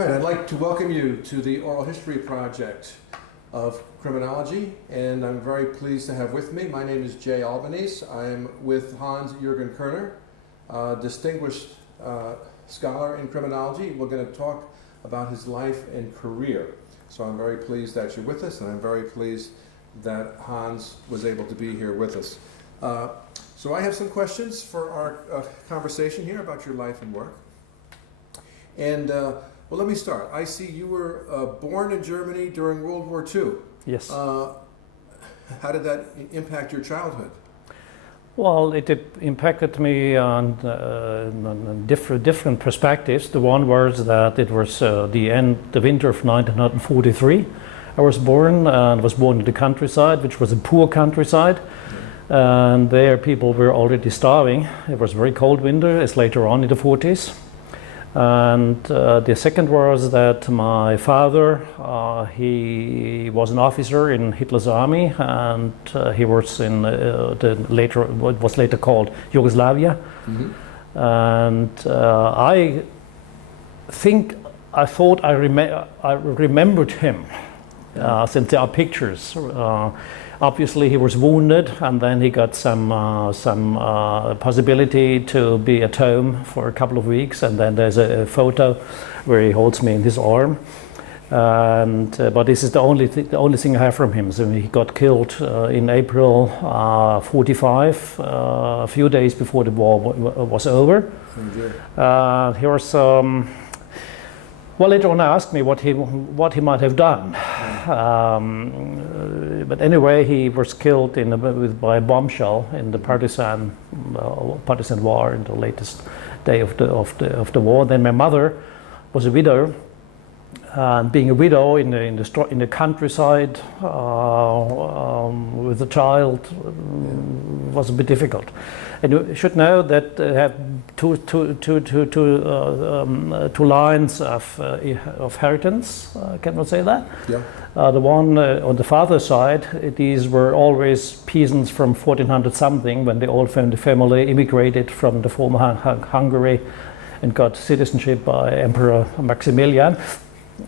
Right, I'd like to welcome you to the Oral History Project of Criminology, and I'm very pleased to have with me, my name is Jay Albanese. I'm with Jurgen Kerner, distinguished scholar in criminology. We're going to talk about his life and career. So I'm very pleased that you're with us, and I'm very pleased that Hans was able to be here with us. So I have some questions for our conversation here about your life and work. And well, let me start. I see you were born in Germany during World War II. Yes. How did that impact your childhood? Well, it impacted me on different perspectives. The one was that it was the winter of 1943. I was born in the countryside, which was a poor countryside. And there people were already starving. It was a very cold winter, as later on in the 40s. And the second was that my father, he was an officer in Hitler's army, and he was in what was later called Yugoslavia. Mm-hmm. And I thought I remembered him, since there are pictures. Obviously, he was wounded, and then he got some possibility to be at home for a couple of weeks. And then there's a photo where he holds me in his arm. And but this is the only thing I have from him. So he got killed in April '45, a few days before the war was over. He was. Well, later on, I asked me what he might have done. But anyway, he was killed by a bombshell in the partisan war in the latest day of the war. Then my mother was a widow, and being a widow in the countryside with a child was a bit difficult. And you should know that they have two lines of inheritance. Can one say that? Yeah. The one on the father's side, these were always peasants from 1400 something, when the family immigrated from the former Hungary and got citizenship by Emperor Maximilian.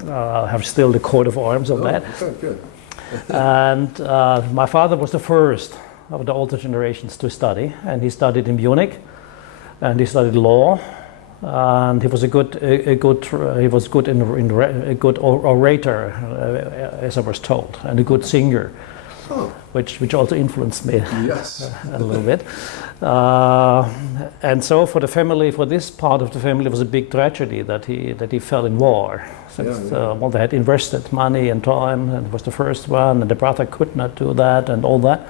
I have still the coat of arms of that. Okay, good. And my father was the first of the older generations to study, and he studied in Munich, and he studied law, and he was a good orator, as I was told, and a good singer, which also influenced me. Yes. A little bit. And so for the family, for this part of the family, it was a big tragedy that he fell in war. Since well, they had invested money and time, and it was the first one, and the brother could not do that, and all that.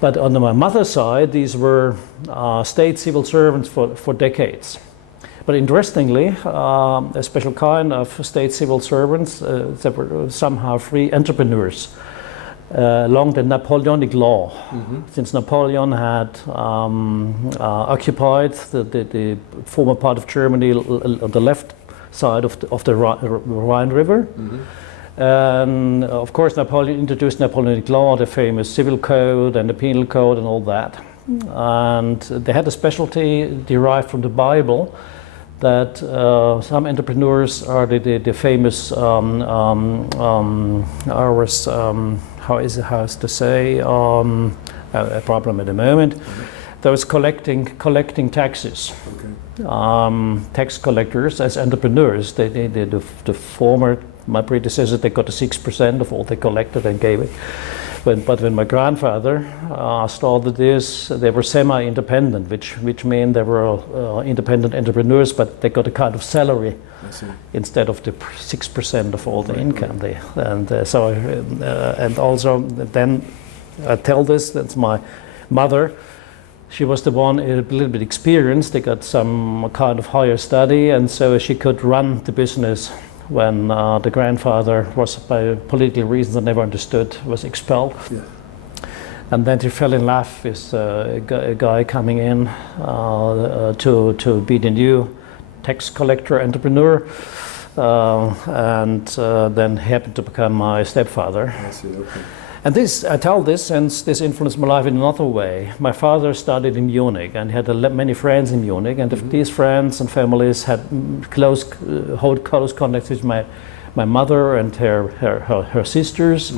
But on my mother's side, these were state civil servants for decades. But interestingly, a special kind of state civil servants that were somehow free entrepreneurs along the Napoleonic law. Mm-hmm. Since Napoleon had occupied the former part of Germany on the left side of the Rhine River. Mm-hmm. And of course, Napoleon introduced Napoleonic law, the famous civil code and the penal code and all that. And they had a specialty derived from the Bible that some entrepreneurs are the famous, a problem at the moment. Those collecting taxes. Okay. Tax collectors as entrepreneurs. The former, my predecessors, they got 6% of all they collected and gave it. But when my grandfather started this, they were semi-independent, which meant they were independent entrepreneurs, but they got a kind of salary instead of the 6% of all the income. And also then I tell this, that's my mother. She was the one a little bit experienced. They got some kind of higher study, and so she could run the business when the grandfather was, by political reasons I never understood, was expelled. Yeah. And then she fell in love with a guy coming in to be the new tax collector entrepreneur. and then happened to become my stepfather. I see, okay. And this, I tell this since this influenced my life in another way. My father studied in Munich and had many friends in Munich, and these friends and families had hold close contacts with my mother and her sisters.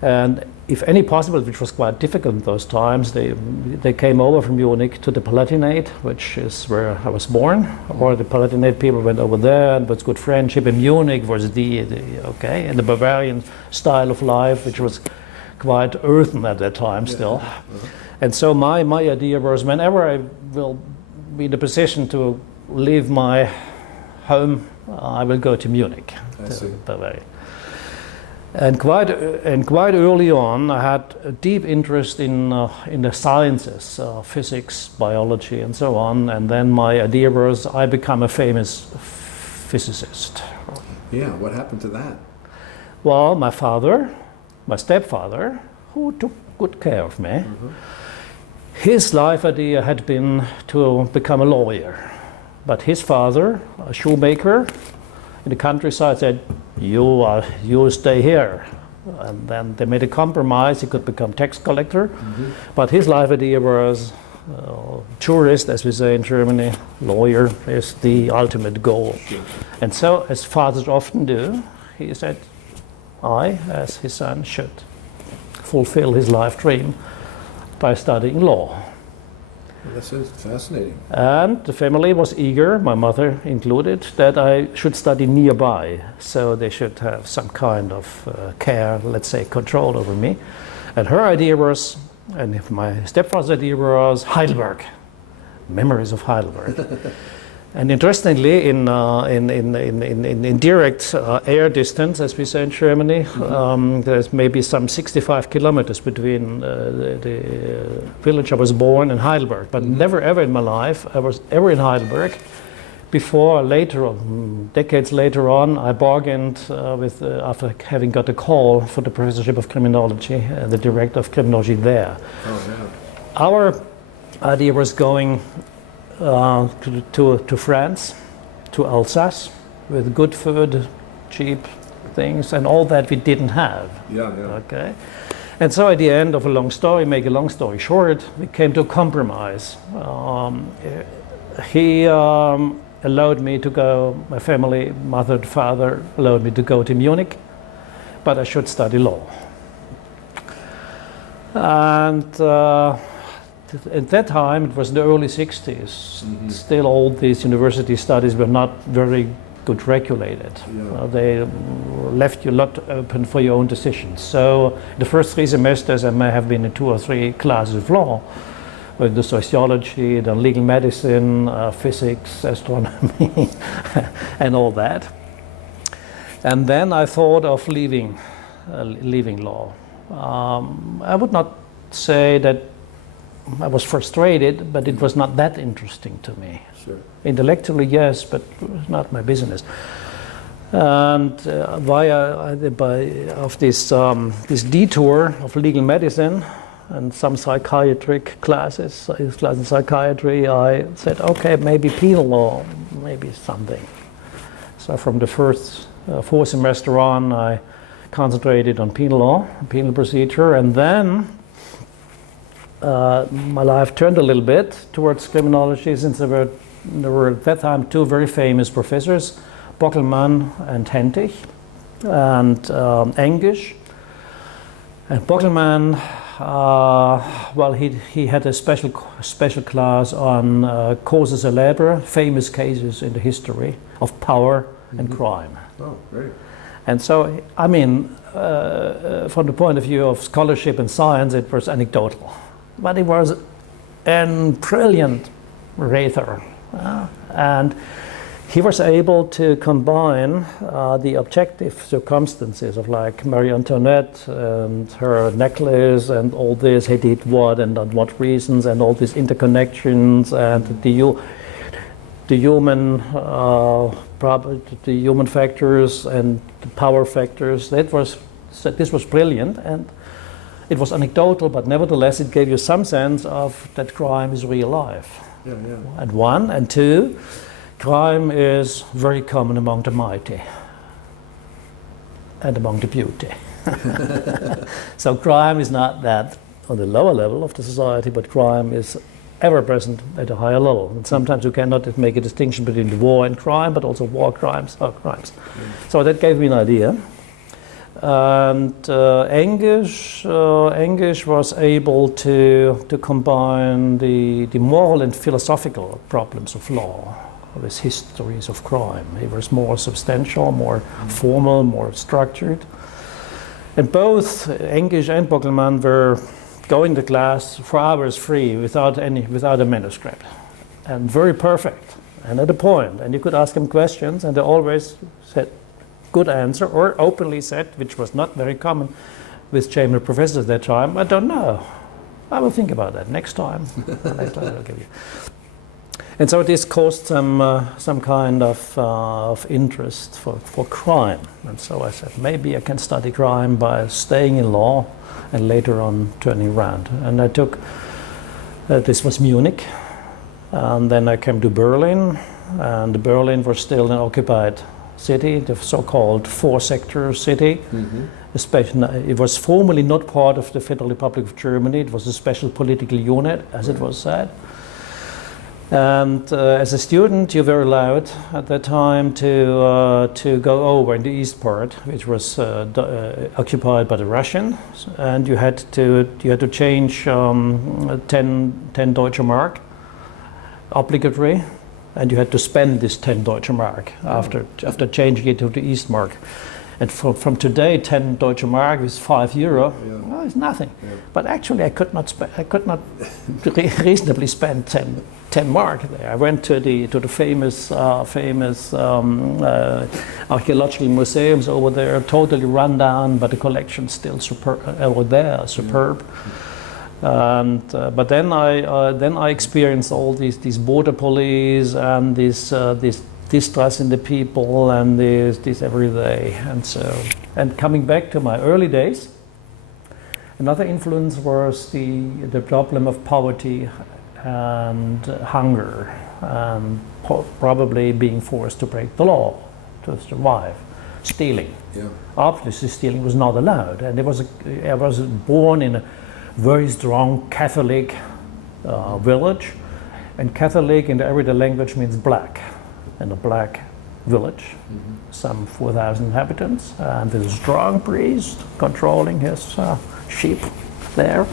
And if any possible, which was quite difficult in those times, they came over from Munich to the Palatinate, which is where I was born. Or the Palatinate people went over there, and was good friendship. In Munich was the Bavarian style of life, which was quite earthen at that time still. And so my idea was, whenever I will be in a position to leave my home, I will go to Munich, to Bavaria. And quite early on, I had a deep interest in the sciences, physics, biology, and so on. And then my idea was I become a famous physicist. Yeah, what happened to that? Well, my stepfather, who took good care of me, his life idea had been to become a lawyer. But his father, a shoemaker in the countryside, said, you stay here. And then they made a compromise. He could become tax collector. But his life idea was jurist, as we say in Germany. Lawyer is the ultimate goal. And so, as fathers often do, he said, I, as his son, should fulfill his life dream by studying law. That's fascinating. And the family was eager, my mother included, that I should study nearby. So they should have some kind of care, let's say, control over me. And her idea was, and my stepfather's idea was, Heidelberg, memories of Heidelberg. And interestingly, in direct air distance, as we say in Germany, there's maybe some 65 kilometers between the village I was born and Heidelberg. But never ever in my life I was ever in Heidelberg. Before, later, decades later on, I bargained after having got a call for the professorship of criminology, the director of criminology there. Oh, yeah. Our idea was going to France, to Alsace, with good food, cheap things, and all that we didn't have. Yeah. Okay, and so at the end of a long story, make a long story short, we came to a compromise. He allowed me to go. My family, mother and father, allowed me to go to Munich, but I should study law. And at that time, it was the early 60s. Still, all these university studies were not very good regulated. They left you a lot open for your own decisions. So the first 3 semesters, I may have been in 2 or 3 classes of law, with the sociology, the legal medicine, physics, astronomy, and all that. And then I thought of leaving law. I would not say that I was frustrated, but it was not that interesting to me. Sure. Intellectually, yes, but it was not my business. And this detour of legal medicine and some psychiatric classes in psychiatry, I said, okay, maybe penal law, maybe something. So from the first 4 semester on, I concentrated on penal law, penal procedure, and then my life turned a little bit towards criminology, since there were at that time 2 very famous professors, Bockelmann and Hentig, and Engisch. And Bockelmann, well, he had a special class on causa célèbre, famous cases in the history of power and crime. Oh, great. And so, I mean, from the point of view of scholarship and science, it was anecdotal. But he was a brilliant writer, and he was able to combine the objective circumstances of, like, Marie Antoinette and her necklace and all this, he did what and on what reasons, and all these interconnections and the human factors and the power factors. This was brilliant, and it was anecdotal, but nevertheless it gave you some sense of that crime is real life. Yeah. And 1, and 2, crime is very common among the mighty and among the beauty. So crime is not that on the lower level of the society, but crime is ever present at a higher level. And sometimes you cannot make a distinction between the war and crime, but also war crimes are crimes. So that gave me an idea. And English was able to combine the moral and philosophical problems of law with histories of crime. It was more substantial, more formal, more structured. And both English and Bogelman were going to class for hours free without a manuscript, and very perfect and at a point. And you could ask them questions, and they always said good answer, or openly said, which was not very common with chamber professors at that time, I don't know. I will think about that next time. Next time I'll give you. And so this caused some kind of interest for crime. And so I said, maybe I can study crime by staying in law and later on turning around. And I took, this was Munich, and then I came to Berlin, and Berlin was still an occupied city, the so-called four-sector city. Especially, it was formerly not part of the Federal Republic of Germany. It was a special political unit, as it was said. And as a student, you were allowed at that time to go over in the east part, which was occupied by the Russians, and you had to change 10 Deutsche Mark, obligatory, and you had to spend this 10 Deutsche Mark after changing it to the East Mark. And from today, 10 Deutsche Mark is €5. Well, it's nothing. But actually, I could not reasonably spend 10 mark there. I went to the famous archaeological museums over there, totally run down, but the collection still superb. And but then I experienced all these border police and this distrust in the people and this every day. And coming back to my early days, another influence was the problem of poverty and hunger, and probably being forced to break the law to survive. Stealing. Obviously, stealing was not allowed, and I was born in a very strong Catholic village, and Catholic in the everyday language means black, in a black village, some 4,000 inhabitants, and with a strong priest controlling his sheep there.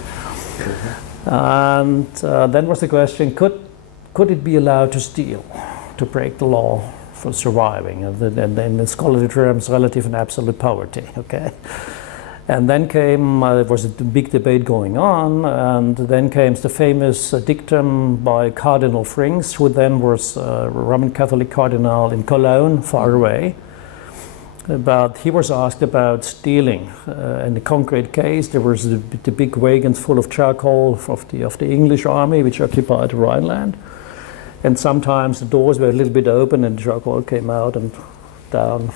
And then was the question, could it be allowed to steal, to break the law for surviving? And in the scholarly terms, relative and absolute poverty, okay? And then came, there was a big debate going on, and then came the famous dictum by Cardinal Frings, who then was a Roman Catholic cardinal in Cologne, far away. But he was asked about stealing. In the concrete case, there was the big wagons full of charcoal of the English army, which occupied the Rhineland. And sometimes the doors were a little bit open and the charcoal came out and down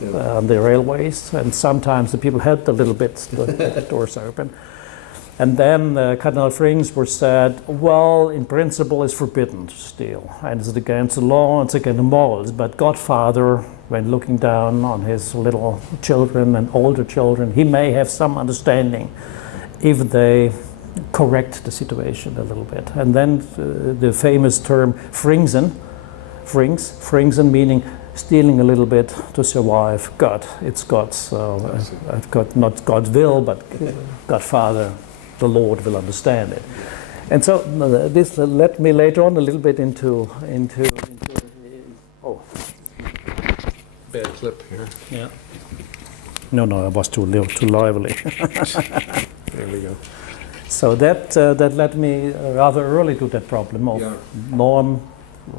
the railways. And sometimes the people helped a little bit, the doors open. And then Cardinal Frings was said, well, in principle it's forbidden to steal. And it's against the law, it's against the morals. But Godfather, when looking down on his little children and older children, he may have some understanding if they correct the situation a little bit. And then the famous term Fringsen meaning stealing a little bit to survive God. It's God's, not God's will, but Godfather, the Lord will understand it. And so this led me later on a little bit into bad clip here. Yeah. No, I was too lively. There we go. So that led me rather early to that problem of norm.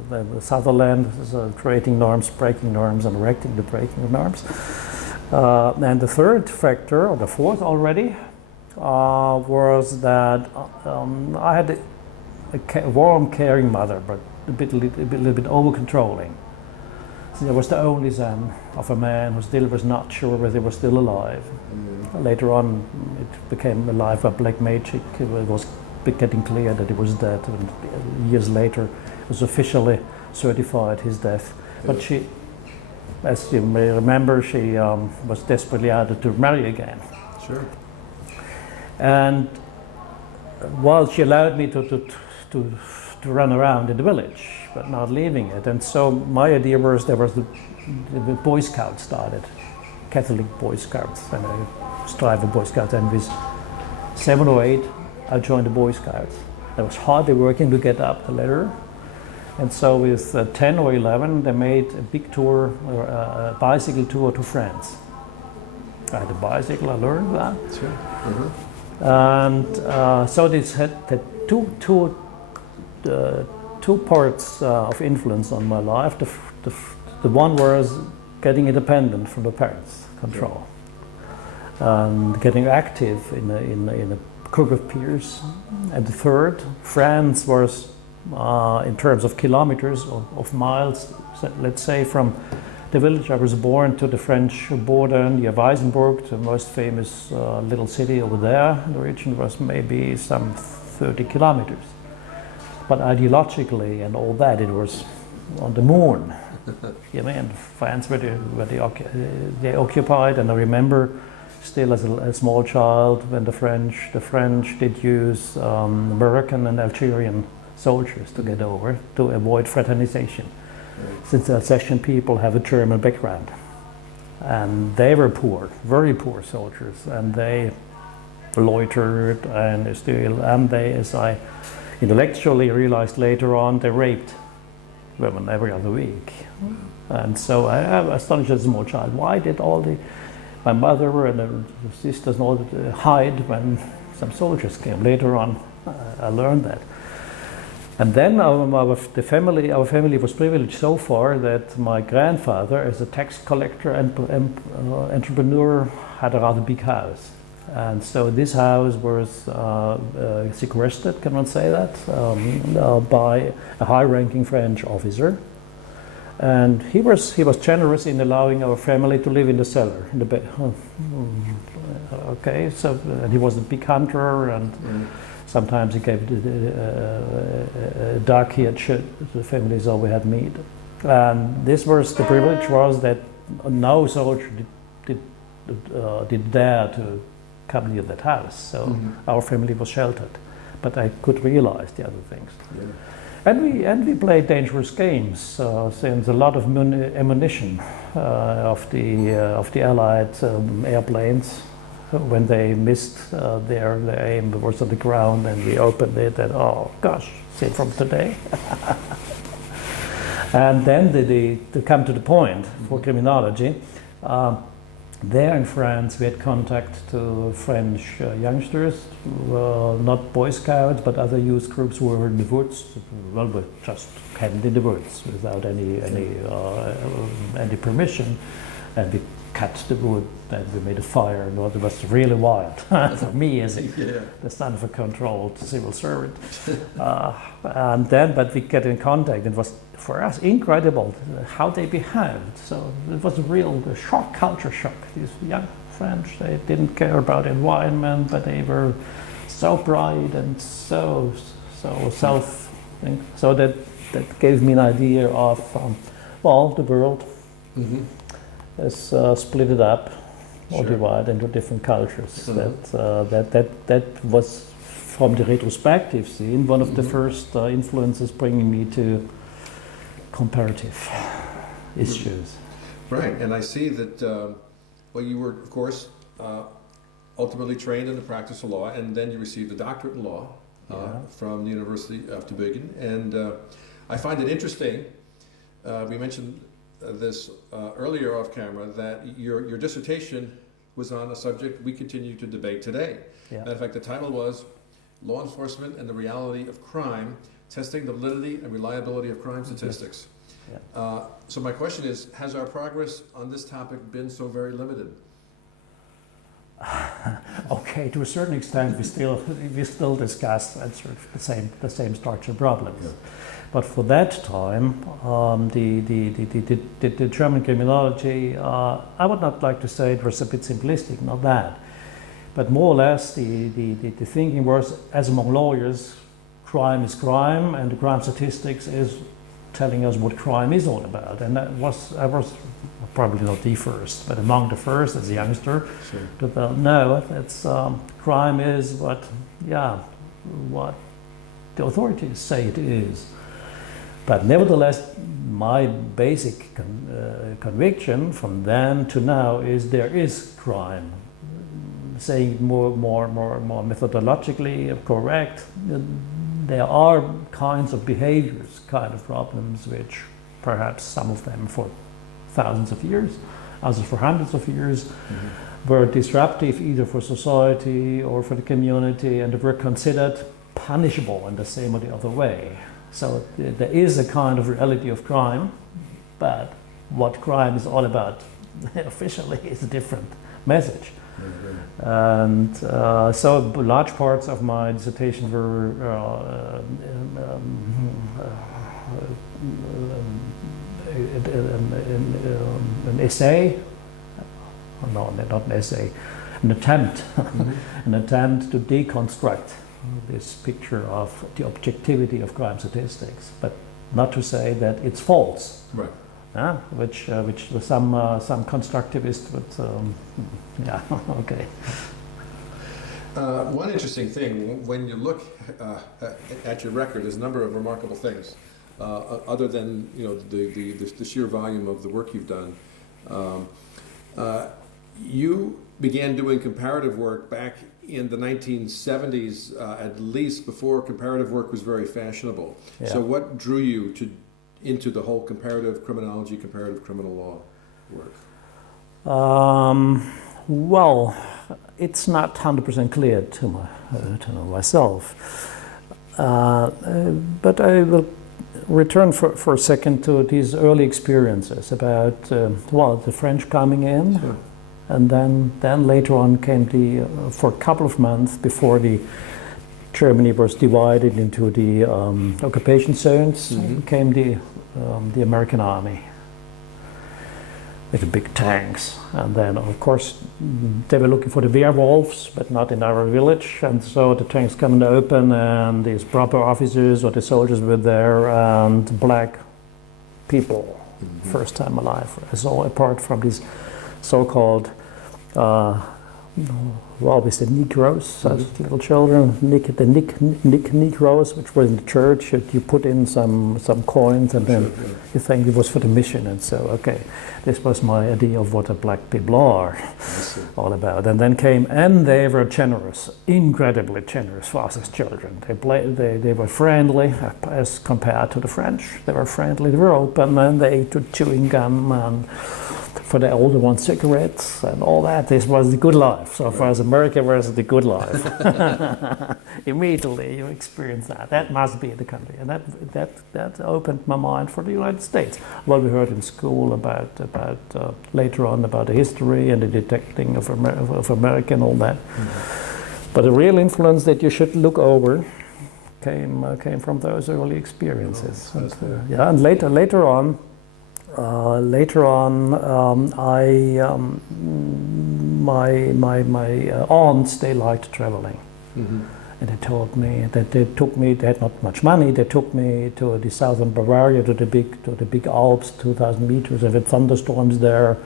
The Sutherland is creating norms, breaking norms, and erecting the breaking of norms. And the third factor, or the fourth already, was that I had a warm, caring mother, but a little bit over-controlling. So I was the only son of a man who still was not sure whether he was still alive. Later on, it became alive by black magic. It was getting clear that he was dead. And years later, it was officially certified his death. But she, as you may remember, she was desperately out to marry again. Sure. And while she allowed me to run around in the village, but not leaving it. And so my idea was there was the Boy Scouts started, Catholic Boy Scouts, and I strive for Boy Scouts. And with 7 or 8, I joined the Boy Scouts. I was hardly working to get up the ladder. And so with 10 or 11, they made a big tour, a bicycle tour to France. I had a bicycle, I learned that. Sure. Mm-hmm. And so this had two parts of influence on my life. The one was getting independent from the parents' control, and getting active in a group of peers. And the third, France was, in terms of kilometers of miles, let's say from the village I was born to the French border near Weissenburg, the most famous little city over there in the region, was maybe some 30 kilometers. But ideologically and all that, it was on the moon. You mean, France they occupied, and I remember still as a small child when the French did use Moroccan and Algerian soldiers to get over to avoid fraternization. Since the Alsatian people have a German background, and they were poor, very poor soldiers, and they loitered and still, and they, as I intellectually realized later on, they raped women every other week. And so I was astonished as a small child. Why did my mother and the sisters and all hide when some soldiers came? Later on, I learned that. And then our family was privileged so far that my grandfather, as a tax collector and entrepreneur, had a rather big house. And so this house was sequestered, can one say that, by a high-ranking French officer. And he was generous in allowing our family to live in the cellar, in the okay, so and he was a big hunter, and sometimes he gave a duck he had shot the families all we had meat. And this was the privilege, was that no soldier did dare to come near that house. So our family was sheltered, but I could realize the other things. Yeah. And we played dangerous games, since a lot of ammunition of the Allied airplanes, when they missed their aim, was on the ground, and we opened it, and oh gosh, same from today. And then to come to the point for criminology, there in France we had contact to French youngsters, not Boy Scouts, but other youth groups who were in the woods. Well, we just camped in the woods without any permission, and we cut the wood, and we made a fire, and it was really wild for me as the son of a controlled civil servant. And then, but we get in contact. It was for us incredible how they behaved. So it was a real shock, culture shock. These young French, they didn't care about environment, but they were so bright and so self. So that gave me an idea of the world. Is split it up or divided into different cultures. That was, from the retrospective scene, one of the first influences bringing me to comparative issues. Right, and I see that, you were, of course, ultimately trained in the practice of law, and then you received a doctorate in law from the University of Tübingen. And I find it interesting, we mentioned this earlier off camera, that your dissertation was on a subject we continue to debate today. Matter of fact, the title was Law Enforcement and the Reality of Crime, Testing the Validity and Reliability of Crime Statistics. So my question is, has our progress on this topic been so very limited? Okay, to a certain extent, we still discuss the same structural problems. But for that time, the German criminology, I would not like to say it was a bit simplistic, not that. But more or less, the thinking was, as among lawyers, crime is crime, and the crime statistics is telling us what crime is all about. And I was probably not the first, but among the first as a youngster. Sure. To tell, no, it's crime is what the authorities say it is. But nevertheless, my basic conviction from then to now is there is crime. Saying it more methodologically correct, there are kinds of behaviors, kind of problems, which perhaps some of them for thousands of years, others for hundreds of years, were disruptive either for society or for the community, and were considered punishable in the same or the other way. So there is a kind of reality of crime, but what crime is all about officially is a different message. And so large parts of my dissertation were an essay, no, not an essay, an attempt, an attempt to deconstruct this picture of the objectivity of crime statistics, but not to say that it's false. Right. Which some constructivists would, yeah, okay. One interesting thing, when you look at your record, there's a number of remarkable things, other than the sheer volume of the work you've done. You began doing comparative work back in the 1970s, at least before comparative work was very fashionable. Yeah. So what drew you into the whole comparative criminology, comparative criminal law work? Well, it's not 100% clear to myself. But I will return for a second to these early experiences about, the French coming in. Sure. And then later on came for a couple of months before Germany was divided into the occupation zones, came the American army with the big tanks. And then, of course, they were looking for the werewolves, but not in our village. And so the tanks come in the open, and these proper officers or the soldiers were there, and black people, first time alive. So apart from these so-called with the Negroes, as little children, the Negroes, which were in the church, you put in some coins, and then you think it was for the mission, and so, okay, this was my idea of what the black people are all about. And then and they were generous, incredibly generous for us as children. They were friendly as compared to the French. They were friendly, they were open, and they ate chewing gum, and for the older ones, cigarettes and all that. This was the good life. So far as America was the good life. Immediately you experience that. That must be the country. And that opened my mind for the United States. What we heard in school about later on about the history and the detecting of America and all that. But the real influence that you should look over came from those early experiences. And later on, my aunts, they liked traveling, and they told me that they had not much money. They took me to the southern Bavaria, to the big Alps, 2,000 meters. There were thunderstorms there,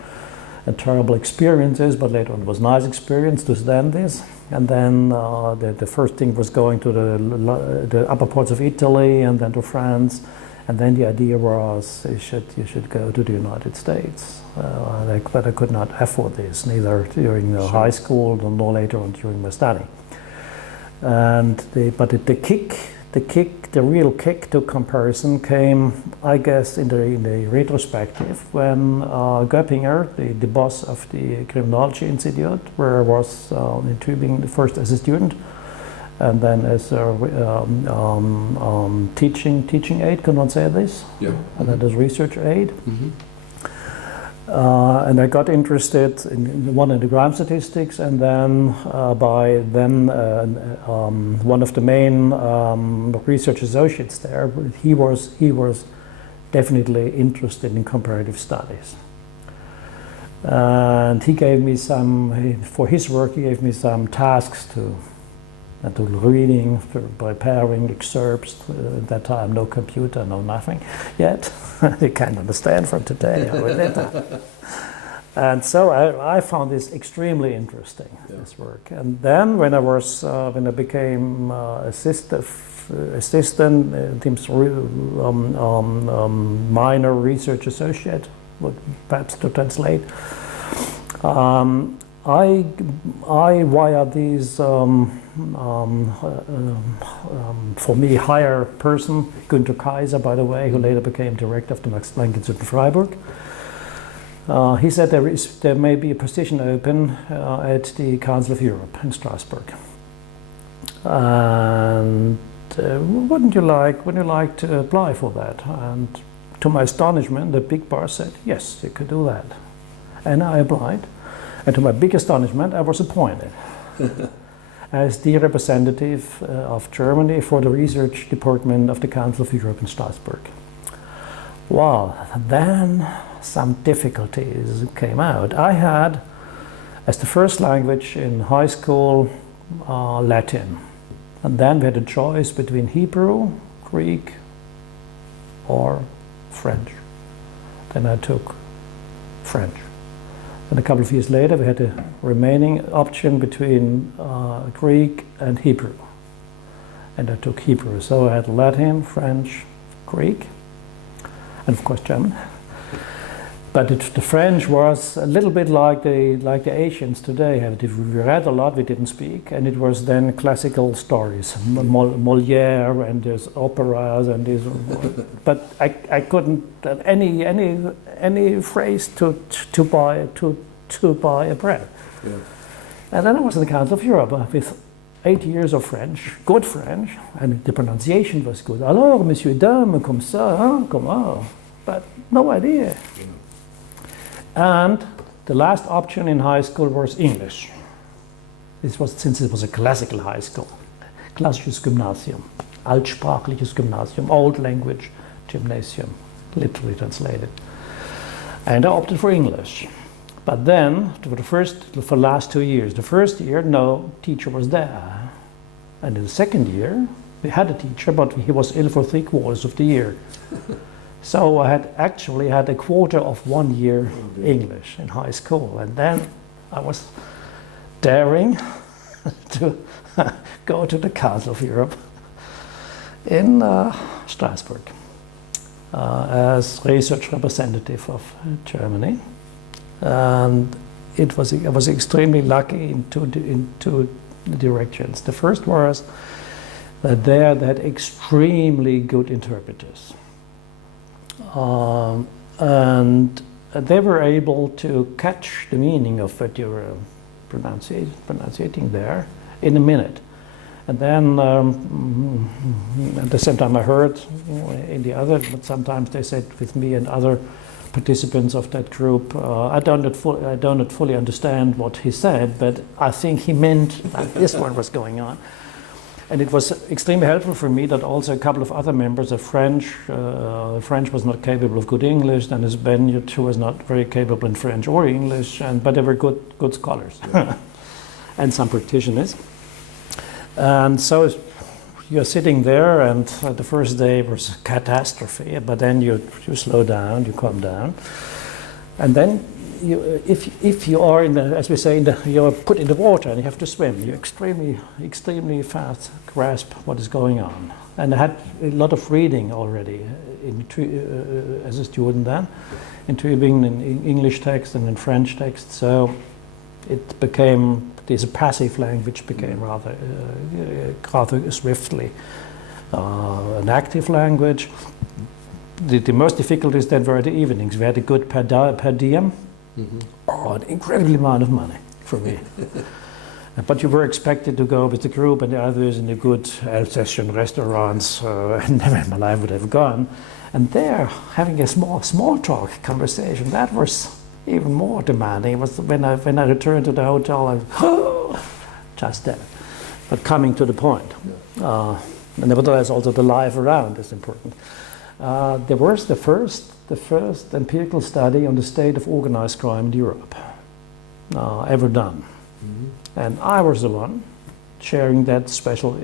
and terrible experiences. But later on, it was a nice experience to stand this. And then the first thing was going to the upper parts of Italy, and then to France. And then the idea was you should go to the United States. But I could not afford this, neither during high school nor later on during my study. And the real kick to comparison came, I guess, in the retrospective when Göppinger, the boss of the Criminology Institute, where I was in Tübingen first as a student, and then as a teaching aide, can one say this? Yeah. And then as research aide. And I got interested in the crime statistics, and then one of the main research associates there, he was definitely interested in comparative studies. And he gave me for his work, he gave me some tasks to do reading, preparing excerpts. At that time, no computer, no nothing yet. You can't understand from today how it is. And so I found this extremely interesting, this work. And then when I became assistant, minor research associate, perhaps to translate, I via these for me higher person, Günter Kaiser, by the way, who later became director of the Max Planck Institute in Freiburg. He said there may be a position open at the Council of Europe in Strasbourg. And wouldn't you like to apply for that? And to my astonishment, the big boss said, yes, you could do that. And I applied. And to my big astonishment, I was appointed as the representative of Germany for the research department of the Council of Europe in Strasbourg. Well, then some difficulties came out. I had, as the first language in high school, Latin. And then we had a choice between Hebrew, Greek, or French. Then I took French. And a couple of years later, we had a remaining option between Greek and Hebrew. And I took Hebrew. So I had Latin, French, Greek, and of course German. But the French was a little bit like the Asians today. We read a lot, we didn't speak, and it was then classical stories, Molière, and there's operas, and there's. But I couldn't any phrase to buy a bread. Yeah. And then I was in the Council of Europe with 8 years of French, good French, and the pronunciation was good. Alors, monsieur, dame, comme ça, hein, comment? But no idea. Yeah. And the last option in high school was English. Since it was a classical high school. Klassisches Gymnasium, altsprachliches Gymnasium, old language gymnasium, literally translated. And I opted for English. But then, for the last 2 years, the first year, no teacher was there. And in the second year, we had a teacher, but he was ill for 3/4 of the year. So I had actually had a quarter of 1 year English in high school. And then I was daring to go to the Council of Europe in Strasbourg as research representative of Germany. And I was extremely lucky in two directions. The first was that they had extremely good interpreters. And they were able to catch the meaning of what you were pronouncing there in a minute. And then at the same time I heard in the other, but sometimes they said with me and other participants of that group, I don't fully understand what he said, but I think he meant that this one was going on. And it was extremely helpful for me that also a couple of other members of French was not capable of good English, and as Benyut, who was not very capable in French or English, but they were good scholars, yeah. And some practitioners. And so you're sitting there, and the first day was a catastrophe, but then you slow down, you calm down, and then if you are as we say, you're put in the water and you have to swim, you extremely fast grasp what is going on. And I had a lot of reading already as a student then, in Tübingen, in English text and in French text. So it became, this passive language became rather swiftly an active language. The most difficulties then were the evenings. We had a good per diem. Mm-hmm. Oh, an incredible amount of money for me. But you were expected to go with the group and the others in the good Alsatian restaurants, and never in my life would have gone. And there, having a small talk conversation, that was even more demanding. It was when I returned to the hotel, I was just there. But coming to the point. And nevertheless, also the life around is important. There was the first empirical study on the state of organized crime in Europe ever done. And I was the one chairing that special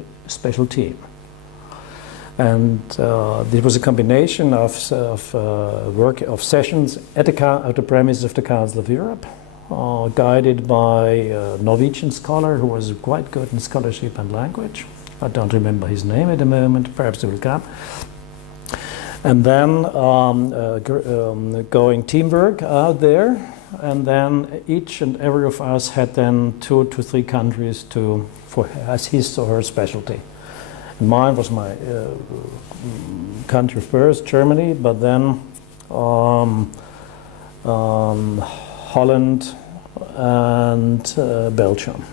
team. And there was a combination of sessions at the premise of the Council of Europe, guided by a Norwegian scholar who was quite good in scholarship and language. I don't remember his name at the moment, perhaps it will come. And then going teamwork out there, and then each and every of us had then 2 to 3 countries as his or her specialty. And mine was my country first, Germany, but then Holland and Belgium.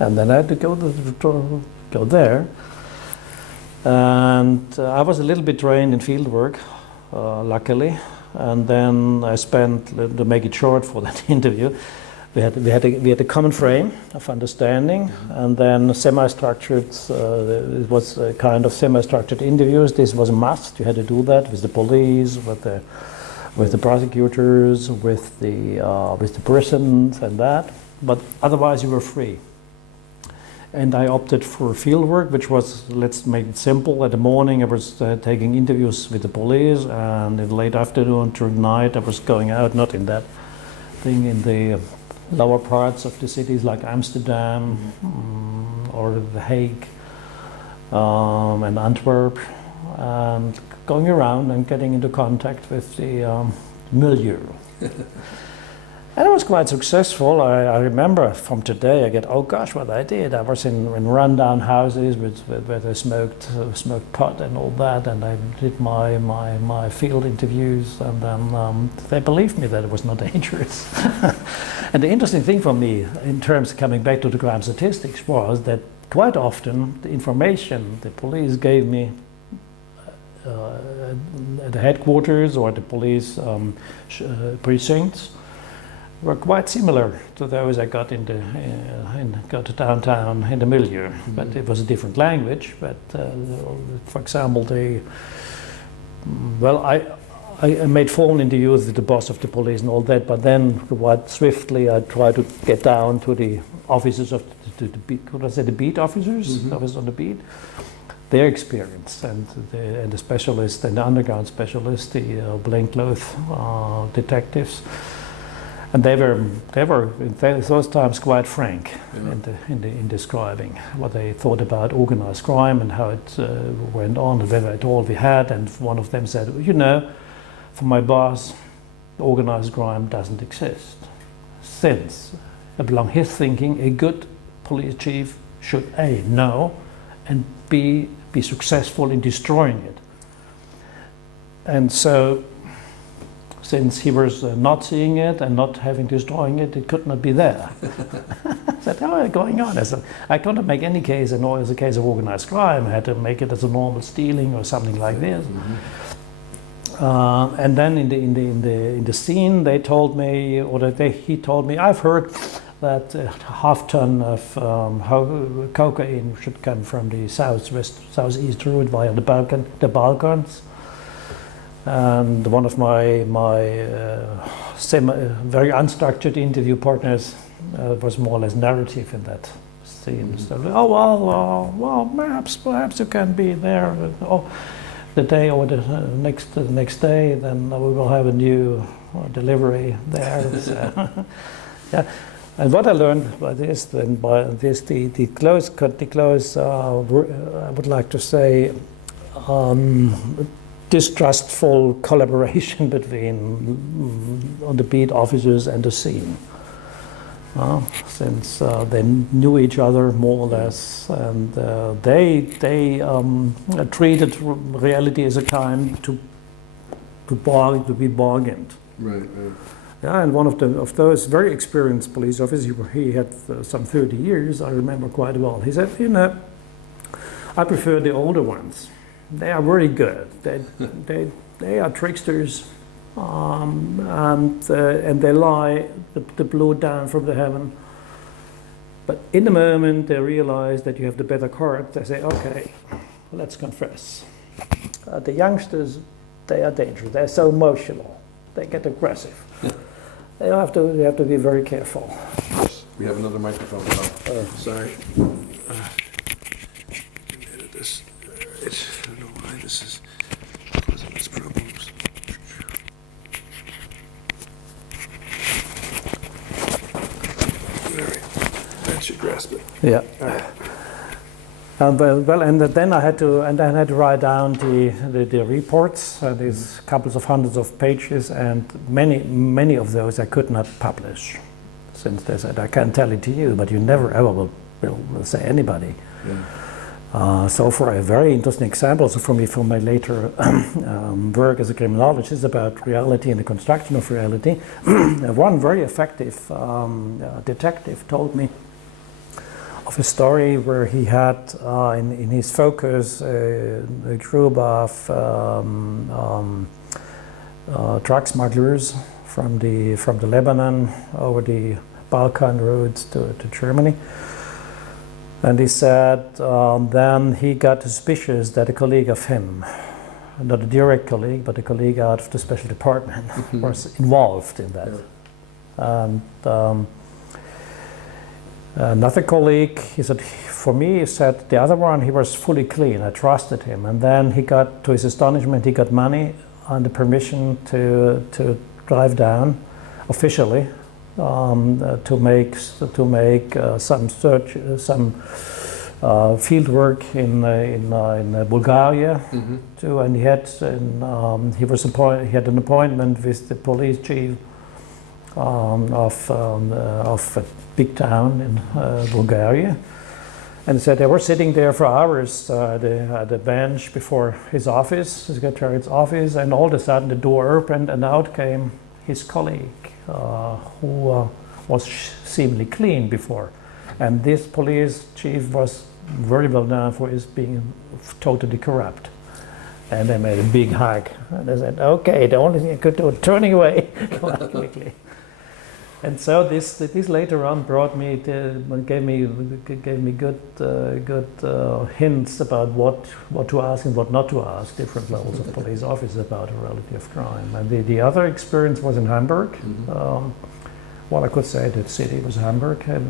And then I had to go there. And I was a little bit trained in field work, luckily. And then I spent, to make it short for that interview, we had a common frame of understanding, and then semi-structured. It was a kind of semi-structured interviews. This was a must. You had to do that with the police, with the prosecutors, with the prisons, and that. But otherwise, you were free. And I opted for fieldwork, which was, let's make it simple. In the morning, I was taking interviews with the police, and in the late afternoon, during night, I was going out, not in that thing, in the lower parts of the cities like Amsterdam or The Hague and Antwerp, and going around and getting into contact with the milieu. And it was quite successful. I remember from today, I get, oh gosh, what I did. I was in rundown houses where they smoked pot and all that, and I did my field interviews, and then they believed me that it was not dangerous. And the interesting thing for me, in terms of coming back to the crime statistics, was that quite often the information the police gave me at the headquarters or the police precincts were quite similar to those I got got to downtown in the milieu, but it was a different language. But for example, I made phone interviews with the boss of the police and all that, but then quite swiftly I tried to get down to the officers of the beat. Could I say the beat officers? I was on the beat. Their experience and the specialists and the underground specialists, the plainclothes detectives. And they were in those times quite frank in describing what they thought about organized crime and how it went on and whether at all we had. And one of them said, you know, for my boss, organized crime doesn't exist. Since, along his thinking, a good police chief should A, know, and B, be successful in destroying it. And so, since he was not seeing it and not destroying it, it could not be there. I said, oh, what's going on? I said, I couldn't make any case as a case of organized crime. I had to make it as a normal stealing or something like this. And then in the scene, they told me, he told me, I've heard that half ton of cocaine should come from the southeast route via the Balkans. And one of my very unstructured interview partners was more or less narrative in that scene. So, oh well, perhaps you can be there. The day or the next day, then we will have a new delivery there. So, yeah. And what I learned by this, the close, I would like to say, distrustful collaboration between on the beat officers and the scene, since they knew each other more or less, and they treated reality as a kind to be bargained. Right. Yeah, and one of those very experienced police officers, he had some 30 years, I remember quite well. He said, you know, I prefer the older ones. They are very good. They are tricksters, and they lie the blow down from the heaven. But in the moment they realize that you have the better card, they say, okay, let's confess. The youngsters, they are dangerous. They're so emotional. They get aggressive. You have to be very careful. Yes. We have another microphone. Oh, sorry. Edit this. Right. I don't know why this is causing us problems. All right. That should grasp it. Yeah. All right. Well, and then I had to write down the reports, these couples of hundreds of pages, and many of those I could not publish, since they said I can't tell it to you, but you never ever will say anybody. Yeah. So for a very interesting example, so for my later work as a criminologist about reality and the construction of reality, one very effective detective told me of a story where he had in his focus a group of drug smugglers from the Lebanon over the Balkan routes to Germany. And he said then he got suspicious that a colleague of him, not a direct colleague, but a colleague out of the special department, was involved in that. Yeah. And another colleague, he said, for me, he said, the other one, he was fully clean. I trusted him. And then he got, to his astonishment, he got money and the permission to drive down officially to make some search, some field work in Bulgaria too. And he had he had an appointment with the police chief of a big town in Bulgaria, and said they were sitting there for hours at a bench before his office, his secretariat's office, and all of a sudden the door opened and out came his colleague, who was seemingly clean before, and this police chief was very well known for his being totally corrupt. And they made a big hug. And they said, "Okay, the only thing I could do is turning away quite quickly." And so this later on gave me good hints about what to ask and what not to ask different levels of police officers about the reality of crime. And the other experience was in Hamburg. Well, I could say that city was Hamburg. A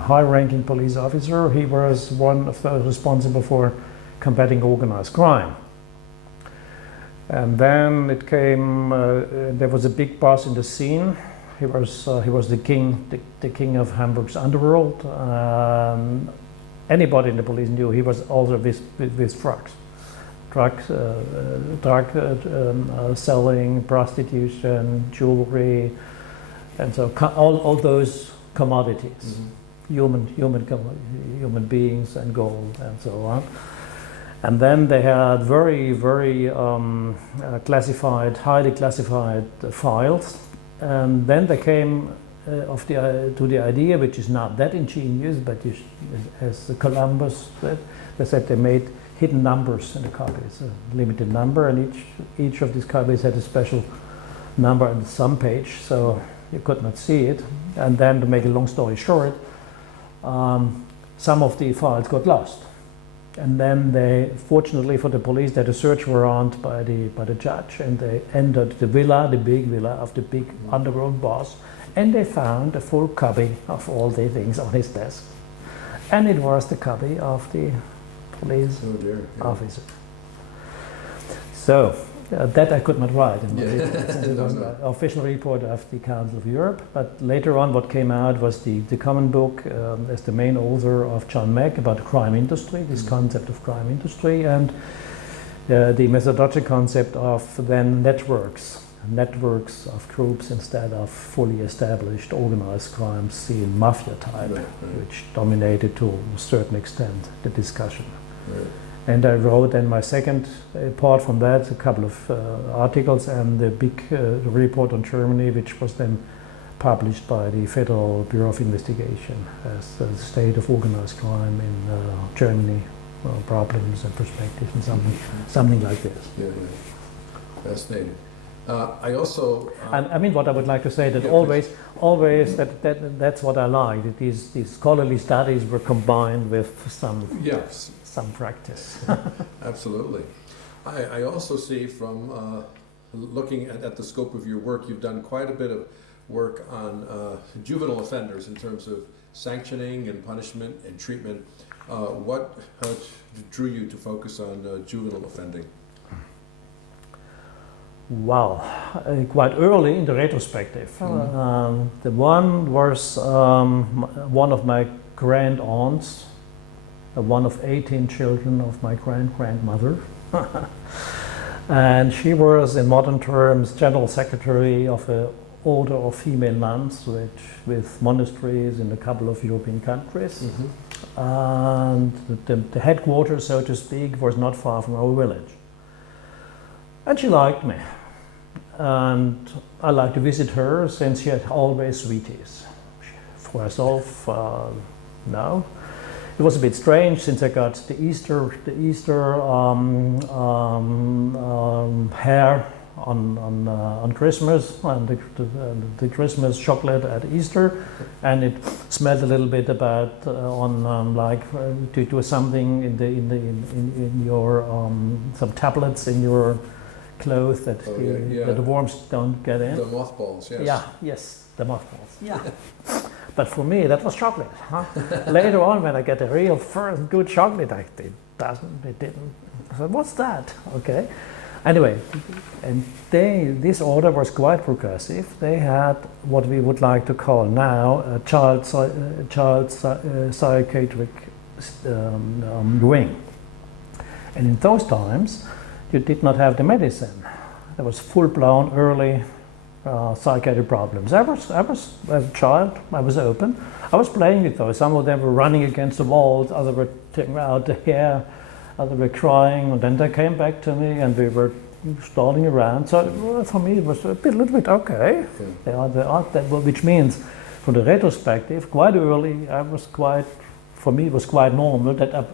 high-ranking police officer. He was one of those responsible for combating organized crime. And then it came. There was a big boss in the scene. He was the king of Hamburg's underworld. Anybody in the police knew he was also with drug selling, prostitution, jewelry, and so all those commodities, human beings and gold and so on. And then they had very classified, highly classified files. And then they came to the idea, which is not that ingenious, but as Columbus said, they said they made hidden numbers in the copies, a limited number, and each of these copies had a special number on some page, so you could not see it. And then, to make a long story short, some of the files got lost. And then they, fortunately for the police, they had a search warrant by the judge, and they entered the villa, the big villa of the big underworld boss, and they found a full copy of all the things on his desk. And it was the copy of the police officer. So that I could not write in my report, since it was an official report of the Council of Europe. But later on, what came out was the common book as the main author of John Mack about the crime industry, this concept of crime industry, and the methodological concept of then networks of groups instead of fully established organized crime scene mafia type, which dominated to a certain extent the discussion. Right. And I wrote then my second part from that, a couple of articles, and the big report on Germany, which was then published by the Federal Bureau of Investigation as the state of organized crime in Germany, problems and perspectives, and something like this. Yeah. Fascinating. I also. I mean, what I would like to say that always that's what I liked. These scholarly studies were combined with some practice. Absolutely. I also see from looking at the scope of your work, you've done quite a bit of work on juvenile offenders in terms of sanctioning and punishment and treatment. What drew you to focus on juvenile offending? Well, quite early in the retrospective. The one was one of my grand aunts, one of 18 children of my grandmother. And she was, in modern terms, general secretary of an order of female nuns, with monasteries in a couple of European countries. And the headquarters, so to speak, was not far from our village. And she liked me. And I liked to visit her since she had always sweeties. For herself, no. It was a bit strange since I got the Easter hair on Christmas, and the Christmas chocolate at Easter, and it smelled a little bit about to do something in your some tablets in your clothes that the worms don't get in. The mothballs, yes. Yeah, yes, the mothballs. Yeah. But for me, that was chocolate. Huh? Later on, when I get a real first good chocolate, it didn't. I said, what's that? Okay. Anyway, and this order was quite progressive. They had what we would like to call now a child psychiatric wing. And in those times, you did not have the medicine. There was full-blown early psychiatric problems. I was, as a child, I was open. I was playing with those. Some of them were running against the walls, others were taking out the hair, others were crying, and then they came back to me and we were stalling around. So for me it was a little bit okay. Which means, from the retrospective, quite early, for me it was quite normal that,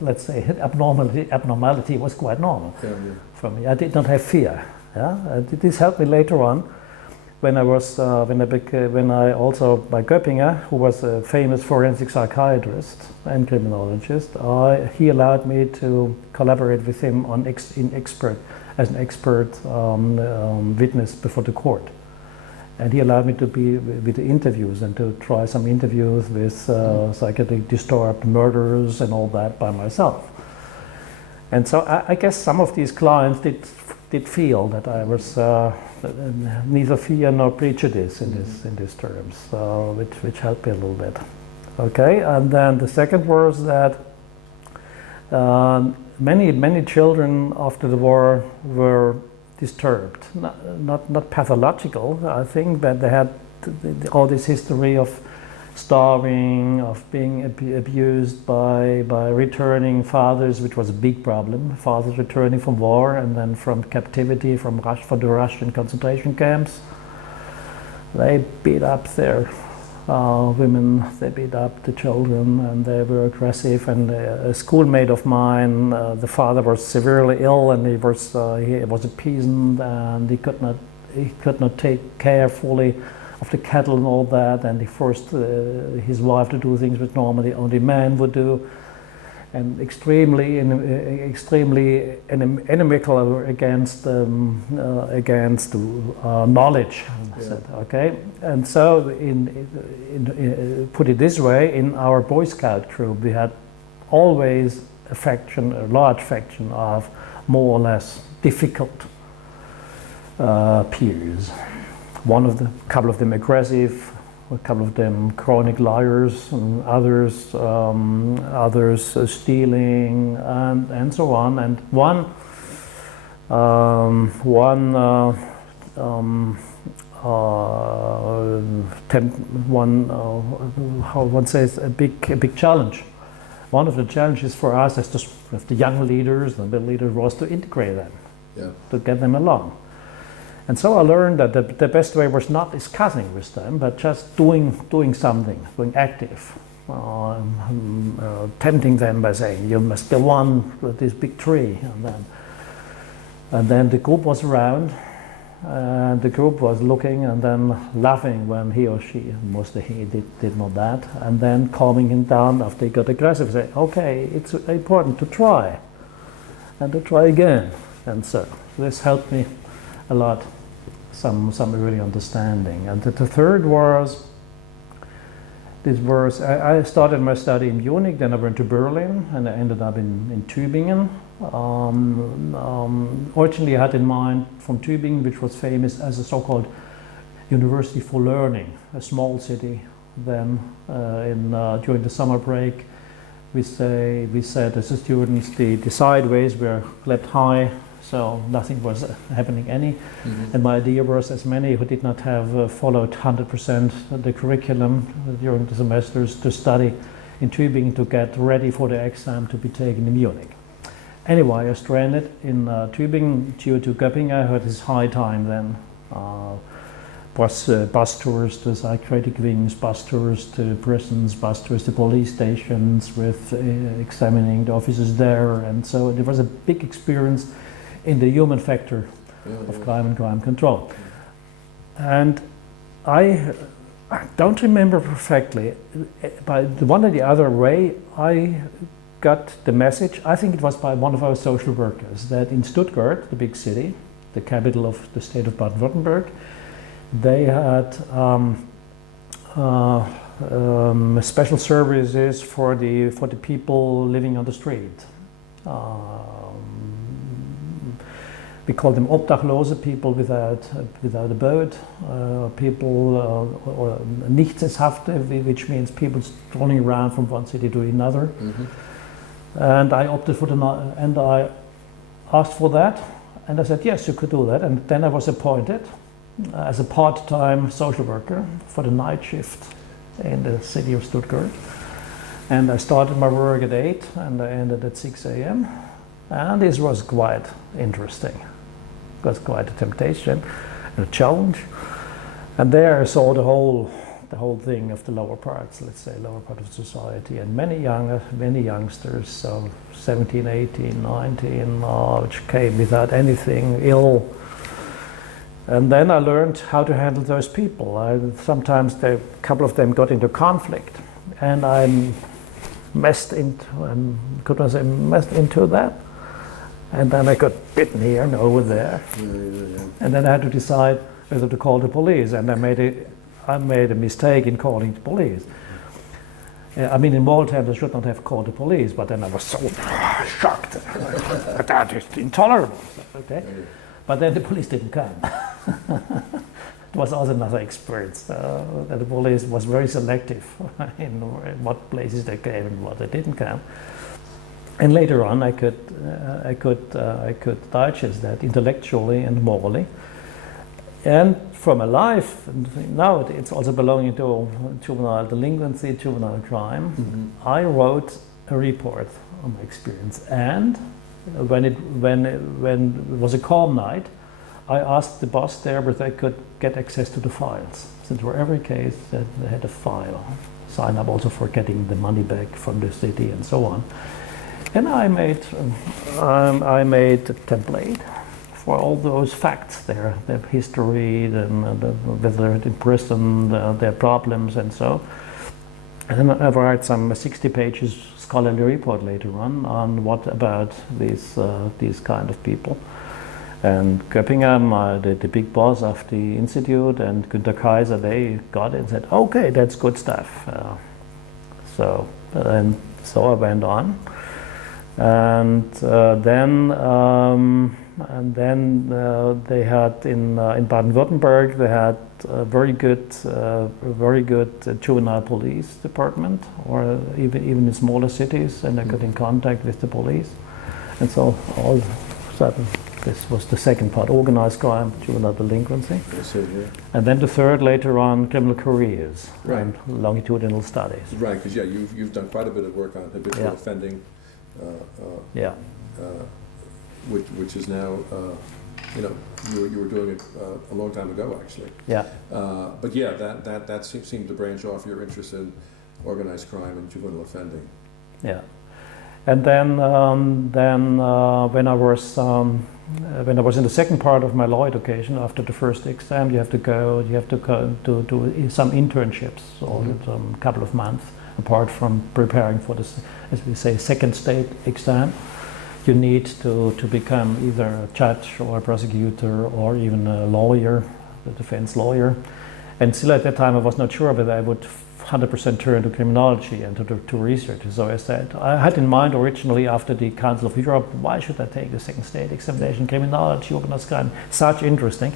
let's say, abnormality was quite normal for me. I did not have fear. Yeah? This helped me later on. When I was, when I also, by Göppinger, who was a famous forensic psychiatrist and criminologist, he allowed me to collaborate with him as an expert witness before the court. And he allowed me to be with the interviews and to try some interviews with psychiatrically disturbed murderers and all that by myself. And so I guess some of these clients did feel that I was neither fear nor prejudice in these terms, which helped me a little bit. Okay, and then the second was that many children after the war were disturbed, not pathological, I think, but they had all this history of starving, of being abused by returning fathers, which was a big problem. Fathers returning from war and then from captivity, from the Russian concentration camps. They beat up their women, they beat up the children, and they were aggressive. And a schoolmate of mine, the father was severely ill, and he was a peasant, and he could not take care fully of the cattle and all that, and he forced his wife to do things which normally only men would do, and extremely inimical against knowledge. Said, okay, and so put it this way, in our Boy Scout group, we had always a large faction of more or less difficult peers. Couple of them aggressive, a couple of them chronic liars, and others stealing, and so on. And one how one says, a big challenge. One of the challenges for us as the young leaders, the middle leaders, was to integrate them, to get them along. And so I learned that the best way was not discussing with them, but just doing something, being active, tempting them by saying, you must go on with this big tree. And then the group was around, and the group was looking and then laughing when he or she, mostly he did not that, and then calming him down after he got aggressive, say, okay, it's important to try, and to try again. And so this helped me a lot, some really understanding. And the third was, I started my study in Munich, then I went to Berlin, and I ended up in Tübingen. Originally I had in mind from Tübingen, which was famous as a so-called University for Learning, a small city. Then during the summer break, we said as the students, the sideways were left high, so nothing was happening any. Mm-hmm. And my idea was, as many who did not have followed 100% the curriculum during the semesters, to study in Tübingen to get ready for the exam to be taken in Munich. Anyway, I stranded in Tübingen due to Göppingen. I had this high time then. Bus tours to psychiatric wings, bus tours to prisons, bus tours to police stations with examining the officers there. And so there was a big experience in the human factor of crime and crime control. And I don't remember perfectly, but the one or the other way I got the message, I think it was by one of our social workers, that in Stuttgart, the big city, the capital of the state of Baden-Württemberg, they had special services for the people living on the street. We call them Obdachlose, people without a boat, people or Nichtshafte, which means people strolling around from one city to another. Mm-hmm. And I opted for and I asked for that, and I said yes, you could do that. And then I was appointed as a part-time social worker for the night shift in the city of Stuttgart. And I started my work at 8 and I ended at 6 a.m. And this was quite interesting. It was quite a temptation and a challenge. And there I saw the whole thing of the lower parts, let's say, lower part of society, and many youngsters, so 17, 18, 19, which came without anything, ill. And then I learned how to handle those people. Sometimes a couple of them got into conflict, and I messed into that. And then I got bitten here and over there. And then I had to decide whether to call the police. And I made a mistake in calling the police. I mean, in moral terms, I should not have called the police, but then I was so shocked. That is intolerable. Okay. But then the police didn't come. It was also another experience. That the police was very selective in what places they came and what they didn't come. And later on, I could digest that intellectually and morally. And from my life, and now it's also belonging to juvenile delinquency, juvenile crime. Mm-hmm. I wrote a report on my experience, and when it was a calm night, I asked the boss there whether I could get access to the files. Since for every case that they had a file, sign up also for getting the money back from the city and so on. And I made a template for all those facts there, their history, whether they're in prison, their problems, and so. And then I write some 60 pages scholarly report later on what about these kind of people. And Göppingen, the big boss of the institute, and Günter Kaiser, they got it and said, okay, that's good stuff. So I went on. And then they had in Baden-Württemberg, they had a very good juvenile police department, or even in smaller cities, and I got in contact with the police. And so all of a sudden, this was the second part: organized crime, juvenile delinquency. And then the third later on, criminal careers, right, and longitudinal studies. Right, because you've done quite a bit of work on habitual offending. Which is now, you were doing it a long time ago, actually. Yeah. But yeah, that seemed to branch off your interest in organized crime and juvenile offending. Yeah. And then when I was in the second part of my law education, after the first exam, you have to go to some internships, or some couple of months, apart from preparing for this, as we say, second state exam. you need to become either a judge or a prosecutor or even a lawyer, a defense lawyer. And still at that time I was not sure whether I would 100% turn to criminology and to research. So I said, I had in mind originally after the Council of Europe, why should I take the second state examination? Criminology, organized crime, such interesting.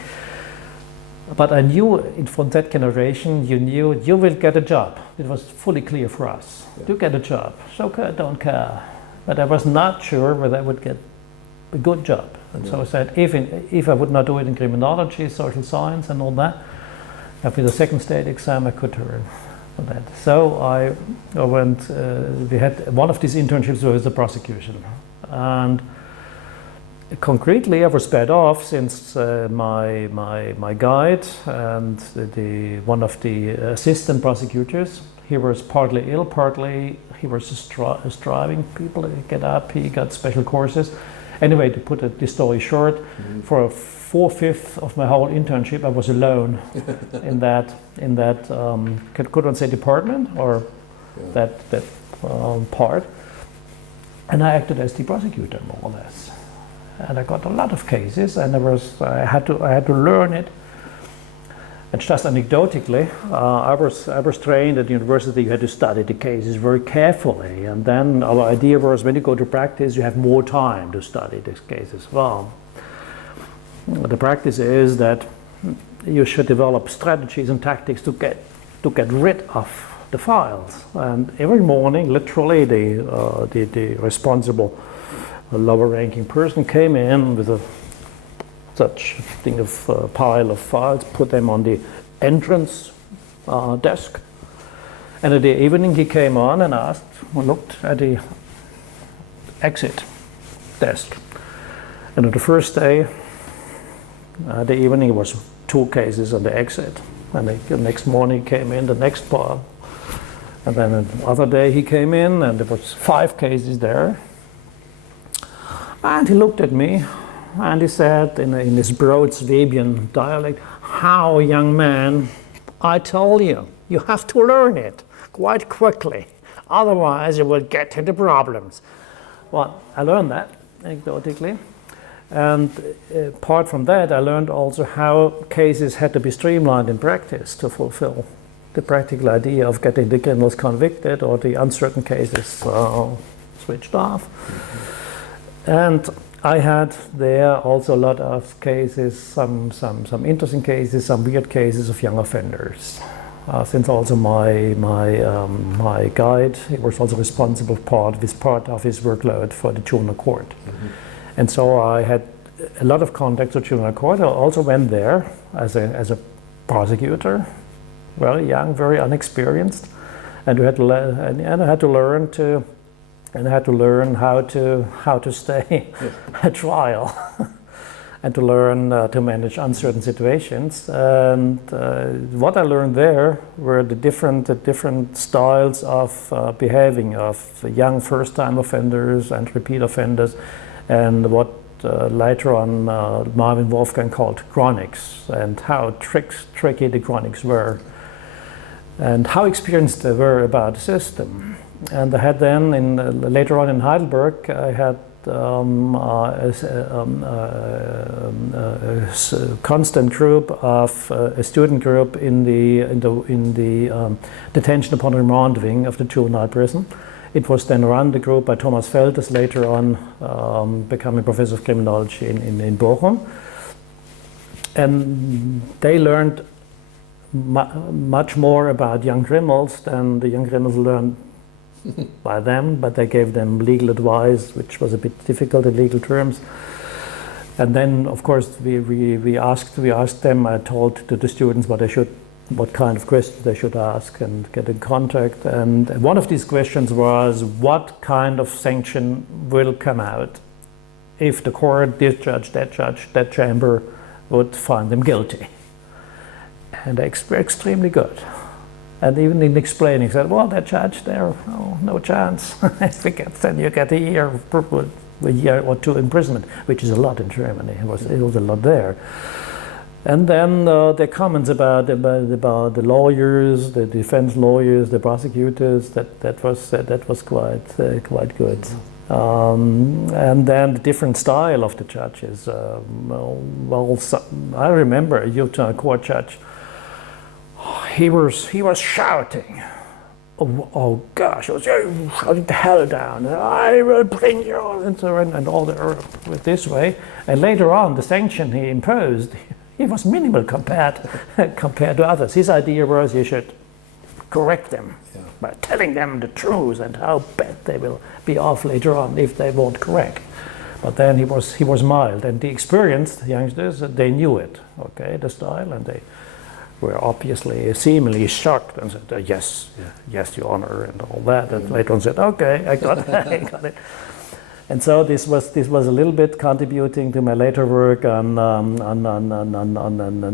But I knew from that generation, you knew you will get a job. It was fully clear for us. Yeah. You get a job, so don't care. But I was not sure whether I would get a good job. And so I said, if I would not do it in criminology, social science and all that, after the second state exam I could turn for that. So I went, we had one of these internships was the prosecution. And concretely I was paid off since my guide and one of the assistant prosecutors, he was partly ill, partly he was just driving people to get up, he got special courses. Anyway, to put this story short, for 4/5 of my whole internship, I was alone in that could one say department or that part, and I acted as the prosecutor more or less, and I got a lot of cases, and I had to learn it. And just anecdotally, I was trained at the university. You had to study the cases very carefully, and then our idea was when you go to practice, you have more time to study these cases. Well, the practice is that you should develop strategies and tactics to get rid of the files. And every morning, literally, the responsible lower-ranking person came in with such thing of pile of files, put them on the entrance desk, and in the evening he came on and looked at the exit desk. And on the first day, the evening was 2 cases on the exit, and the next morning he came in the next pile, and then the other day he came in and there was 5 cases there, and he looked at me. And he said in his broad Swabian dialect, "How, young man, I told you, you have to learn it quite quickly, otherwise you will get into problems." Well, I learned that anecdotally, and apart from that, I learned also how cases had to be streamlined in practice to fulfill the practical idea of getting the criminals convicted or the uncertain cases switched off. And I had there also a lot of cases, some interesting cases, some weird cases of young offenders. Since also my guide, he was also responsible part of his workload for the juvenile court, and so I had a lot of contacts with juvenile court. I also went there as a prosecutor, very young, very unexperienced, and I had to learn to. And I had to learn how to stay at trial, and to learn to manage uncertain situations. And what I learned there were the different styles of behaving of young first-time offenders and repeat offenders, and what later on Marvin Wolfgang called chronics, and how tricky the chronics were, and how experienced they were about the system. And I had then, later on in Heidelberg, I had a constant group of a student group in the detention upon remand wing of the juvenile prison. It was then run, the group, by Thomas Feltes, later on becoming professor of criminology in Bochum. And they learned much more about young criminals than the young criminals learned by them, but they gave them legal advice, which was a bit difficult in legal terms. And then, of course, we asked them. I told to the students what kind of questions they should ask and get in contact. And one of these questions was, what kind of sanction will come out if the court, this judge, that chamber would find them guilty? And they were extremely good. And even in explaining, said, well, that judge there, oh, no chance. Then you get a year or 2 imprisonment, which is a lot in Germany. It was a lot there. And then their comments about the lawyers, the defense lawyers, the prosecutors, that was quite good. And then the different style of the judges. I remember a juvenile court judge. He was shouting. Oh gosh! He was shouting the hell down. I will bring you and all with this way. And later on, the sanction he imposed, it was minimal compared to others. His idea was you should correct them by telling them the truth and how bad they will be off later on if they won't correct. But then he was mild, and the experienced youngsters, they knew it, okay, the style, and they were obviously seemingly shocked and said, yes, Your Honor, and all that. And later on said, okay, I got it, I got it. And so this was a little bit contributing to my later work on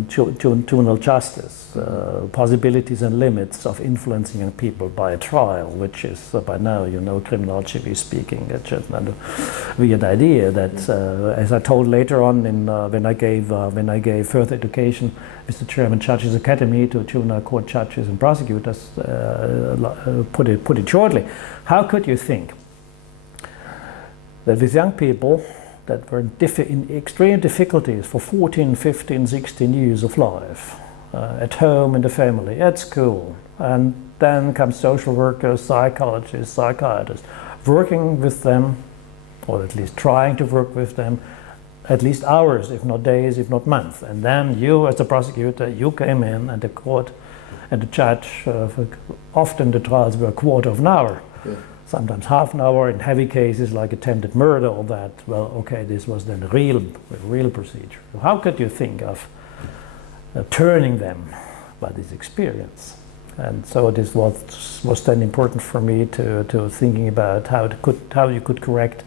juvenile justice, possibilities and limits of influencing young people by a trial, which is by now, criminologically speaking, just not a weird idea that, as I told later on when I gave further education with the German Judges Academy to juvenile court judges and prosecutors, put it shortly, how could you think that with young people that were in extreme difficulties for 14, 15, 16 years of life, at home, in the family, at school, and then come social workers, psychologists, psychiatrists, working with them, or at least trying to work with them, at least hours, if not days, if not months. And then you, as a prosecutor, you came in, and the court and the judge, often the trials were a quarter of an hour. Yeah. Sometimes half an hour in heavy cases like attempted murder or that. Well, okay, this was then a real procedure. How could you think of turning them by this experience? And so this was then important for me to thinking about how you could correct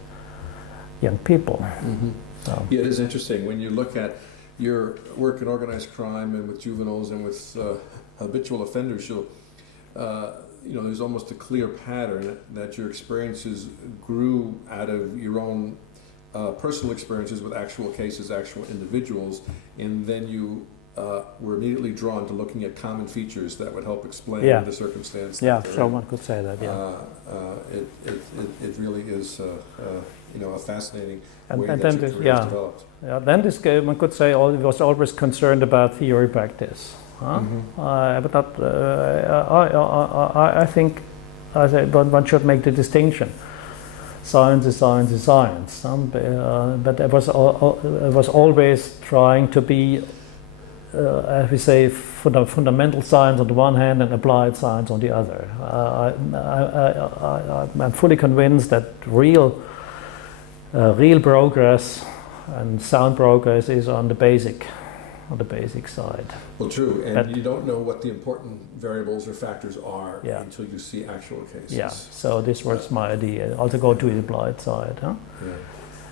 young people. Mm-hmm. So. Yeah, it is interesting when you look at your work in organized crime and with juveniles and with habitual offenders. There's almost a clear pattern that your experiences grew out of your own personal experiences with actual cases, actual individuals, and then you were immediately drawn to looking at common features that would help explain the circumstance. Yeah, so one could say that. Yeah, it really is a fascinating way and that your career has developed. Yeah, then this game, one could say, was always concerned about theory practice. Mm-hmm. I think one should make the distinction. Science is science is science. But I was always trying to be, as we say, fundamental science on the one hand and applied science on the other. I'm fully convinced that real progress and sound progress is on the basic side. Well, true, and you don't know what the important variables or factors are until you see actual cases. Yeah, so this was my idea, also go to the applied side. Huh? Yeah.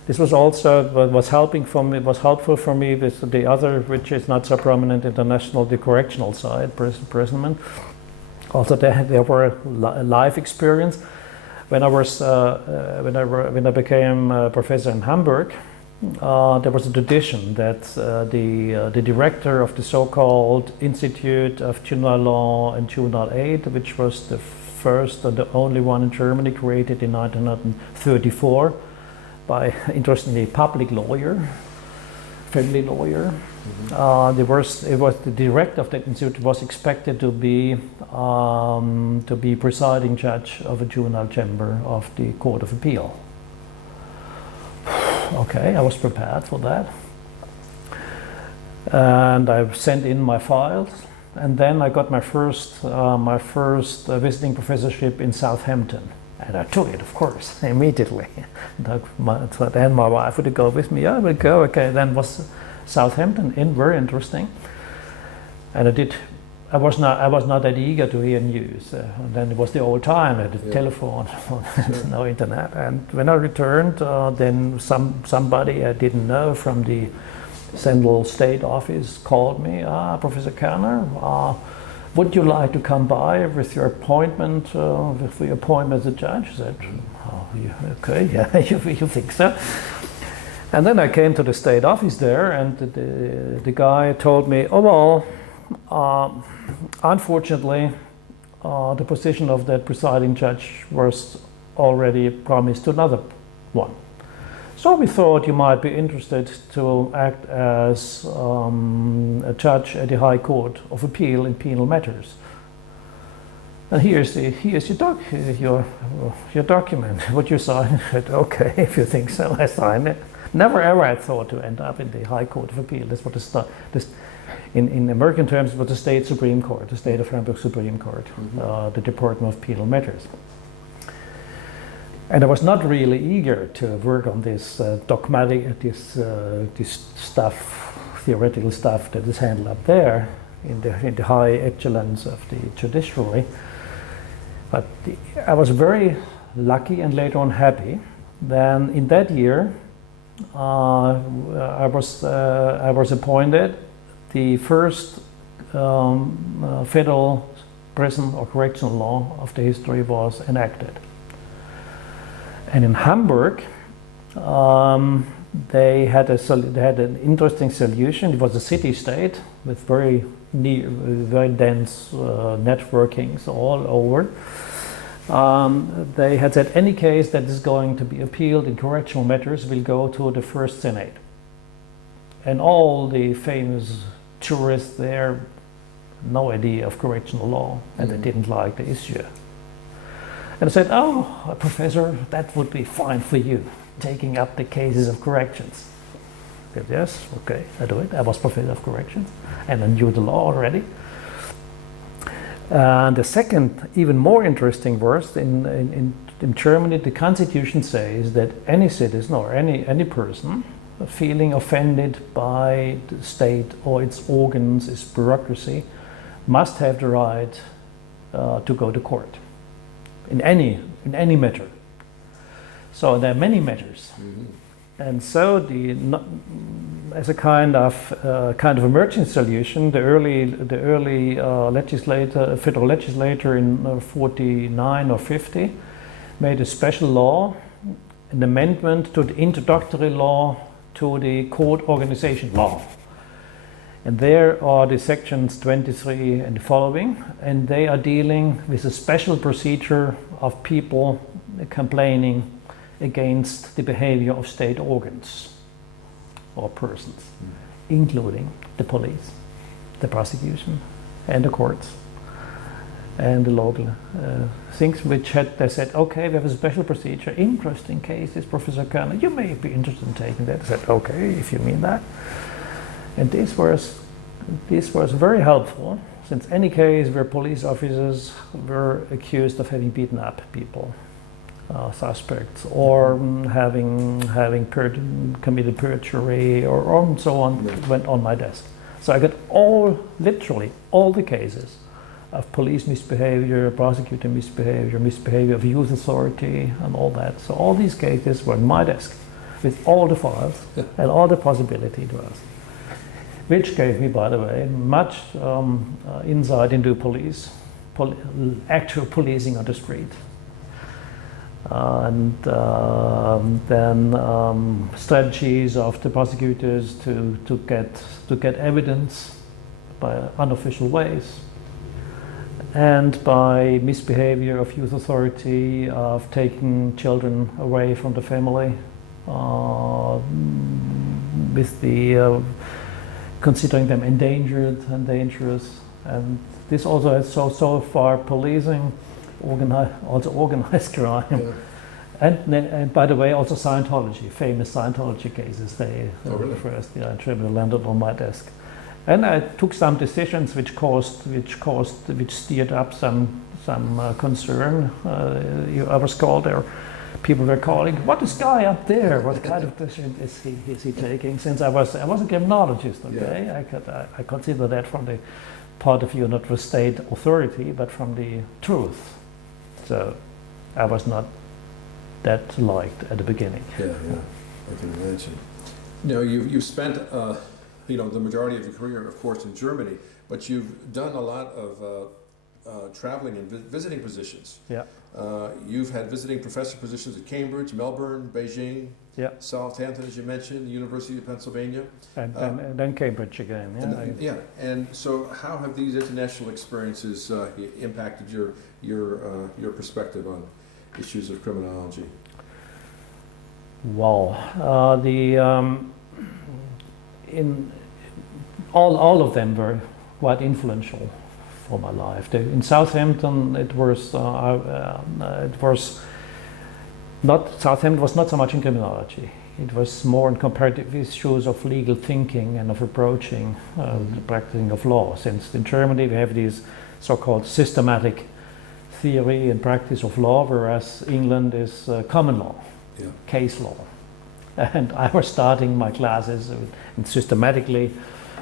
This was also was helpful for me with the other, which is not so prominent international, the correctional side, imprisonment. Also, there were life experience. When I became a professor in Hamburg, there was a tradition that the director of the so-called Institute of Juvenile Law and Juvenile Aid, which was the first and the only one in Germany, created in 1934 by, interestingly, a public lawyer, family lawyer. Mm-hmm. The director of that institute was expected to be presiding judge of a juvenile chamber of the Court of Appeal. Okay, I was prepared for that, and I sent in my files, and then I got my first visiting professorship in Southampton, and I took it, of course, immediately. Then my wife would go with me. I would go. Okay, then was Southampton very interesting, and I was not that eager to hear news. And then it was the old time, I had the telephone, no internet. And when I returned, then somebody I didn't know from the Central State Office called me. Professor Kerner, would you like to come by with your appointment, as a judge? I said, okay, yeah, you think so? And then I came to the state office there, and the guy told me, unfortunately, the position of that presiding judge was already promised to another one. So we thought you might be interested to act as a judge at the High Court of Appeal in penal matters. And here's your document, what you signed. I said, okay, if you think so, I signed it. Never ever I thought to end up in the High Court of Appeal. That's what in American terms, it was the state Supreme Court, the state of Hamburg Supreme Court, the Department of Penal Matters. And I was not really eager to work on this dogmatic, this stuff, theoretical stuff that is handled up there in the high echelons of the judiciary. But I was very lucky and later on happy. Then in that year, I was appointed the first federal prison or correctional law of the history was enacted. And in Hamburg, they had an interesting solution. It was a city-state with very dense networkings all over. They had said any case that is going to be appealed in correctional matters will go to the first Senate. And all the famous jurists there, no idea of correctional law, and they didn't like the issue. And I said, oh, professor, that would be fine for you, taking up the cases of corrections. I said, yes, okay, I do it. I was professor of corrections, and I knew the law already. And the second, even more interesting verse, in Germany, the constitution says that any citizen or any person feeling offended by the state or its organs, its bureaucracy, must have the right to go to court in any matter. So there are many matters, and so as a kind of emergency solution, the early federal legislator in 49 or 50 made a special law, an amendment to the introductory law to the court organization law. And there are the sections 23 and the following, and they are dealing with a special procedure of people complaining against the behavior of state organs or persons, including the police, the prosecution, and the courts, and the local things which they said, okay, we have a special procedure, interesting cases, Professor Kerner, you may be interested in taking that. I said, okay, if you mean that. And this was very helpful, since any case where police officers were accused of having beaten up people, suspects, or having committed perjury, or so on, went on my desk. So I got literally all the cases of police misbehavior, prosecutor misbehavior of youth authority, and all that. So all these cases were on my desk, with all the files and all the possibility to ask. Which gave me, by the way, much insight into actual policing on the street. And then strategies of the prosecutors to get evidence by unofficial ways, and by misbehavior of youth authority, of taking children away from the family, with the considering them endangered and dangerous. And this also has so far policing, organized crime, and by the way, also Scientology, famous Scientology cases. They first tribunal landed on my desk, and I took some decisions which steered up some concern. I was called there. People were calling, what is guy up there? What kind of decision is he taking? Since I was a criminologist, okay, yeah. I consider that from the part of view not the state authority, but from the truth. So I was not that liked at the beginning. Yeah, I can imagine. Now you spent the majority of your career, of course, in Germany, but you've done a lot of traveling and visiting positions. Yeah. You've had visiting professor positions at Cambridge, Melbourne, Beijing, yeah. Southampton, as you mentioned, the University of Pennsylvania. And then Cambridge again. Yeah. And so how have these international experiences impacted your perspective on issues of criminology? Well, in all of them were quite influential for my life. In Southampton, it was not Southampton was not so much in criminology. It was more in comparative issues of legal thinking and of approaching the practicing of law. Since in Germany we have these so-called systematic theory and practice of law, whereas England is common law, case law. And I was starting my classes and systematically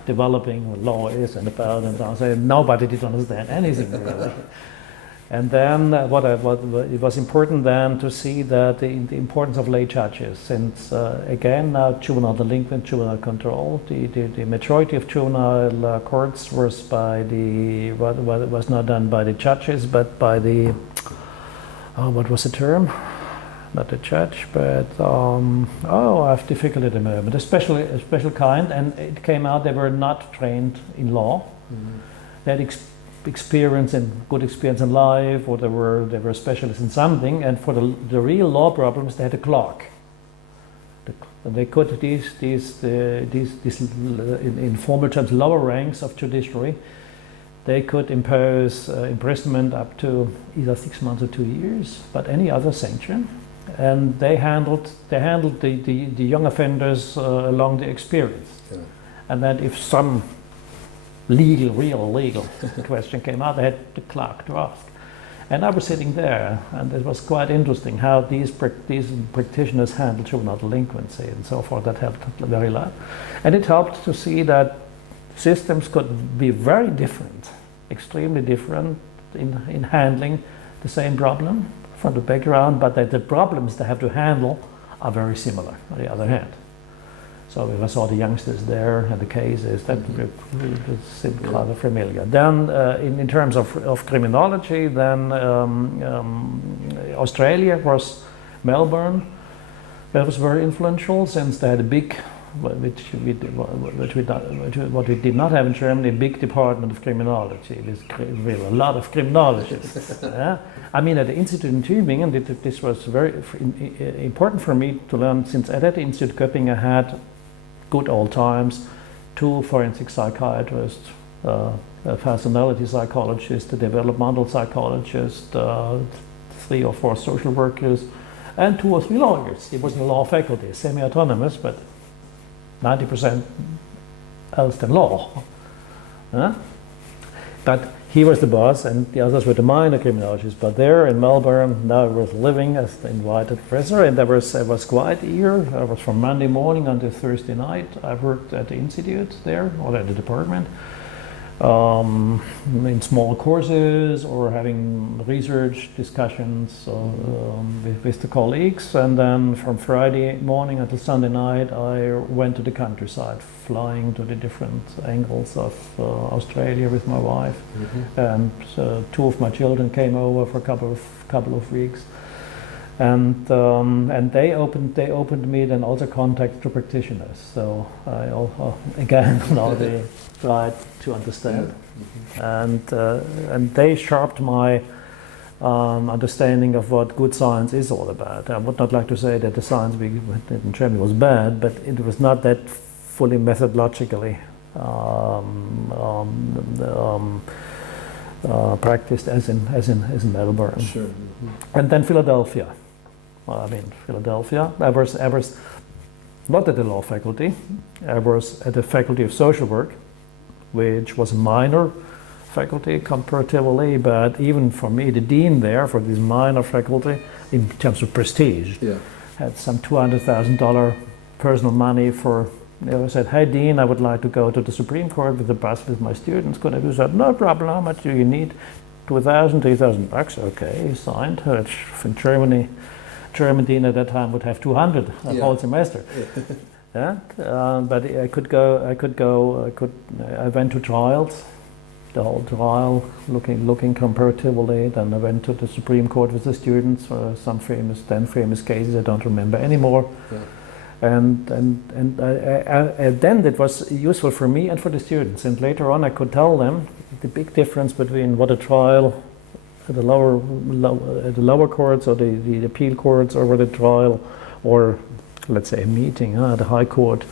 developing what law is and about, and I said nobody did understand anything really. And then it was important then to see that the importance of lay judges, since again now juvenile delinquent, juvenile control, the majority of juvenile courts was was not done by the judges but by the what was the term? Not the judge, but I have difficulty at the moment. A special kind, and it came out they were not trained in law. They had experience and good experience in life, or they were specialists in something. And for the real law problems, they had a clerk. They could these in formal terms lower ranks of judiciary. They could impose imprisonment up to either 6 months or 2 years, but any other sanction. And they handled the young offenders along the experience. Yeah. And then if some real legal question came out, they had the clerk to ask. And I was sitting there, and it was quite interesting how these practitioners handled juvenile delinquency and so forth. That helped very lot. And it helped to see that systems could be very different, extremely different in handling the same problem from the background, but that the problems they have to handle are very similar on the other hand. So if I saw the youngsters there and the cases, that seemed rather familiar. Then in terms of criminology, then Australia was Melbourne. That was very influential since they had a big, what we did not have in Germany, a big department of criminology. There's really a lot of criminologists. Yeah? I mean, at the Institute in Tübingen, this was very important for me to learn, since at that Institute Göppingen had good old times, 2 forensic psychiatrists, a personality psychologist, a developmental psychologist, 3 or 4 social workers, and 2 or 3 lawyers. It was in the law faculty, semi-autonomous, but 90% else than law. But he was the boss, and the others were the minor criminologists. But there in Melbourne, now I was living as the invited professor, and I was quite eager. I was from Monday morning until Thursday night. I worked at the institute there, or at the department, in small courses or having research discussions with the colleagues. And then from Friday morning until Sunday night, I went to the countryside, flying to the different angles of Australia with my wife. And 2 of my children came over for a couple of weeks. And they opened me then also contact to practitioners. So I again now they tried to understand, and they sharpened my understanding of what good science is all about. I would not like to say that the science we did in Germany was bad, but it was not that fully methodologically practiced as in Melbourne. Sure. And then Philadelphia. I was not at the law faculty. I was at the faculty of social work, which was a minor faculty comparatively, but even for me, the dean there for this minor faculty, in terms of prestige, had some $200,000 personal money for. I said, "Hey, Dean, I would like to go to the Supreme Court with the bus with my students. Could I do that?" "No problem. How much do you need?" $2,000, $3,000. Okay, he signed. In Germany, German dean at that time would have 200 a whole semester. But I went to trials, the whole trial, looking comparatively. Then I went to the Supreme Court with the students for some famous cases I don't remember anymore. And then it was useful for me and for the students. And later on I could tell them the big difference between what a trial at the lower courts or the appeal courts, or what a trial or let's say, a meeting, the High Court,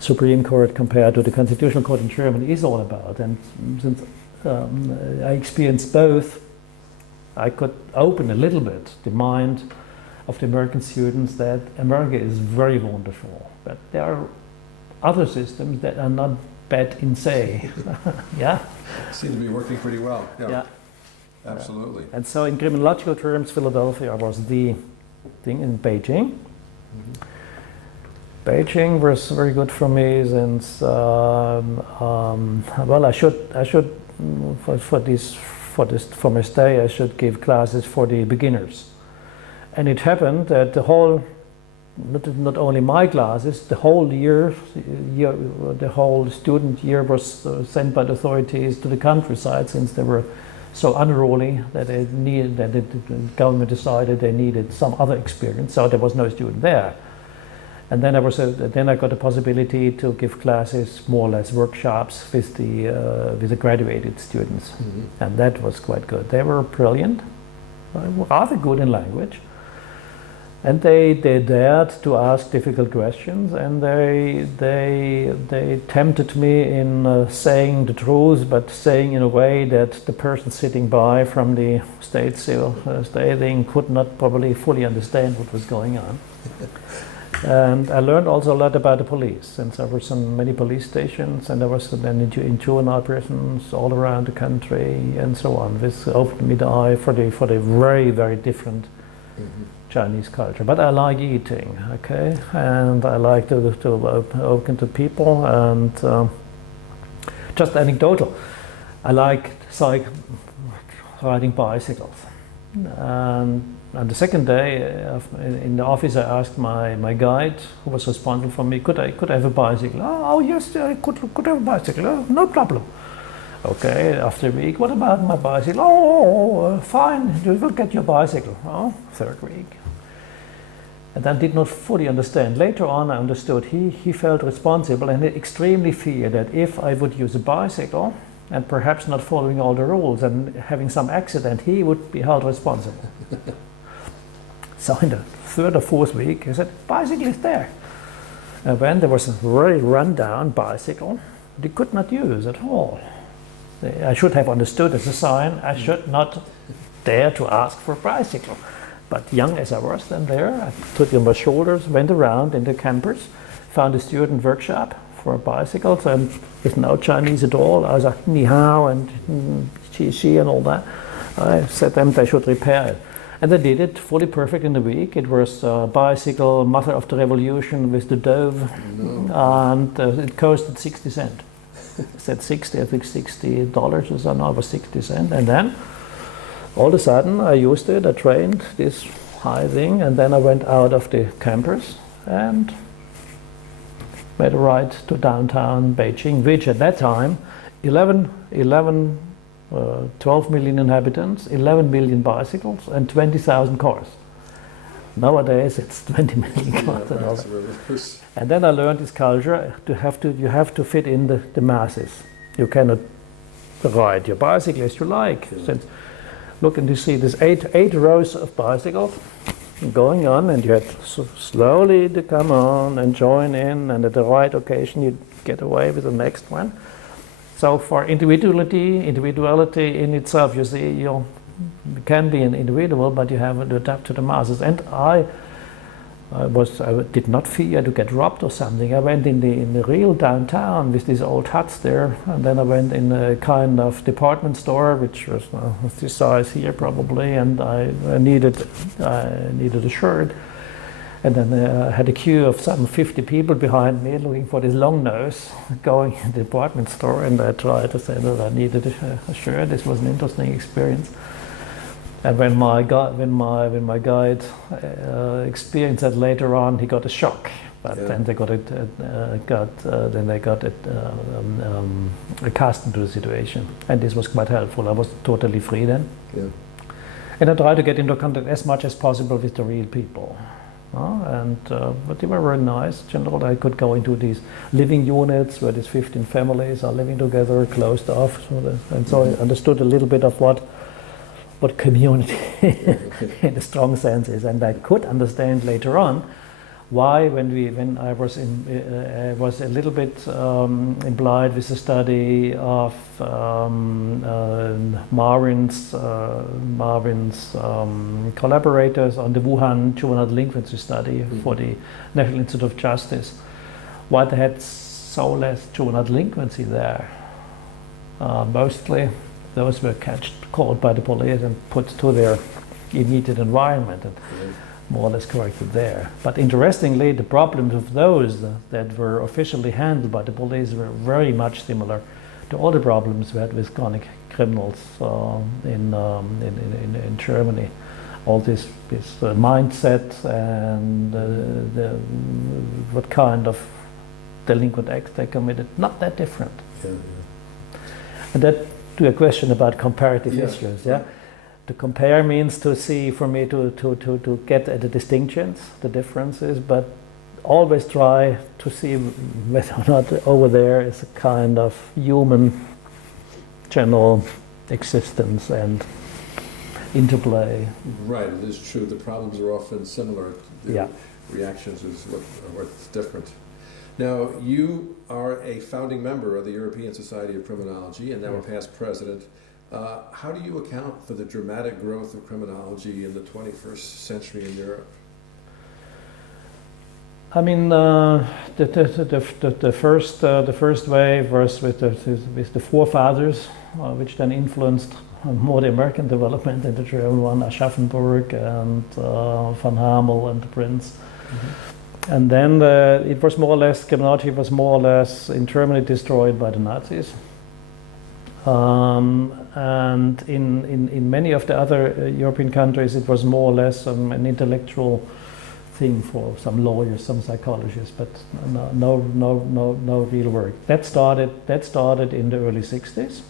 Supreme Court compared to the Constitutional Court in Germany is all about. And since I experienced both, I could open a little bit the mind of the American students that America is very wonderful, but there are other systems that are not bad in se. Yeah? Seem to be working pretty well. Yeah. Absolutely. And so in criminological terms, Philadelphia was the thing in Beijing. Beijing was very good for me since, well, I should for my stay, I should give classes for the beginners. And it happened that the whole, not only my classes, the whole year, the whole student year was sent by the authorities to the countryside, since they were so unruly that the government decided they needed some other experience, so there was no student there. And then I got the possibility to give classes, more or less workshops, with the graduated students, and that was quite good. They were brilliant, rather good in language, and they dared to ask difficult questions, and they tempted me in saying the truth, but saying in a way that the person sitting by from the state thing could not probably fully understand what was going on. And I learned also a lot about the police, since there were so many police stations, and there was then juvenile prisons all around the country, and so on. This opened me the eye for the very, very different Chinese culture. But I like eating, okay, and I like to open to people, and just anecdotal. I like riding bicycles. And the second day in the office, I asked my guide, who was responsible for me, could I have a bicycle? Oh yes, I could have a bicycle. Oh, no problem. Okay, after a week, what about my bicycle? Oh, fine, you will get your bicycle. Oh, third week. And then did not fully understand. Later on, I understood he felt responsible and extremely feared that if I would use a bicycle and perhaps not following all the rules and having some accident, he would be held responsible. So in the third or fourth week, he said, bicycle is there. And when there was a very run-down bicycle, they could not use at all. I should have understood as a sign, I should not dare to ask for a bicycle. But young as I was then there, I took it on my shoulders, went around in the campus, found a student workshop for bicycles, and with no Chinese at all. I was like, ni hao and xi and all that. I said them they should repair it. And they did it fully perfect in a week. It was a bicycle, mother of the revolution with the dove, and it costed 60 cents. I said 60, I think $60 or so, no, it was 60 cents. And then, all of a sudden, I used it, I trained this high thing, and then I went out of the campus and made a ride to downtown Beijing, which at that time, 12 million inhabitants, 11 million bicycles, and 20,000 cars. Nowadays, it's 20 million cars. And then I learned this culture, you have to fit in the masses. You cannot ride your bicycle as you like. Since, look, and you see there's eight rows of bicycles going on, and you have to slowly to come on and join in, and at the right occasion you get away with the next one. So for individuality in itself, you see, you can be an individual, but you have to adapt to the masses. And I did not fear to get robbed or something. I went in the real downtown with these old huts there, and then I went in a kind of department store, which was this size here probably, and I needed a shirt. And then I had a queue of some 50 people behind me looking for this long nose going in the department store, and I tried to say that I needed a shirt. This was an interesting experience. And when my guide experienced that later on, he got a shock. But then they got accustomed to the situation, and this was quite helpful. I was totally free then, and I tried to get into contact as much as possible with the real people. But they were very nice. Generally, I could go into these living units where these 15 families are living together, closed off, and so I understood a little bit of what community in a strong sense is, and I could understand later on why, when I was was a little bit implied with the study of Marvin's collaborators on the Wuhan juvenile delinquency study for the National Institute of Justice, why they had so less juvenile delinquency there. Mostly those were caught by the police and put to their immediate environment and more or less corrected there. But interestingly, the problems of those that were officially handled by the police were very much similar to all the problems we had with chronic criminals in Germany. All this mindset and what kind of delinquent acts they committed, not that different. And that to a question about comparative issues, to compare means to see, for me, to get at the distinctions, the differences, but always try to see whether or not over there is a kind of human general existence and interplay. Right, it is true. The problems are often similar. The reactions is what's different. Now, you are a founding member of the European Society of Criminology and now a past president. How do you account for the dramatic growth of criminology in the 21st century in Europe? I mean, the first wave was with the forefathers, which then influenced more the American development and the German one, Aschaffenburg and Van Hamel and the Prince. And then it was more or less, criminology was more or less internally destroyed by the Nazis. And in many of the other European countries, it was more or less an intellectual thing for some lawyers, some psychologists, but no real work. That started in the early 60s.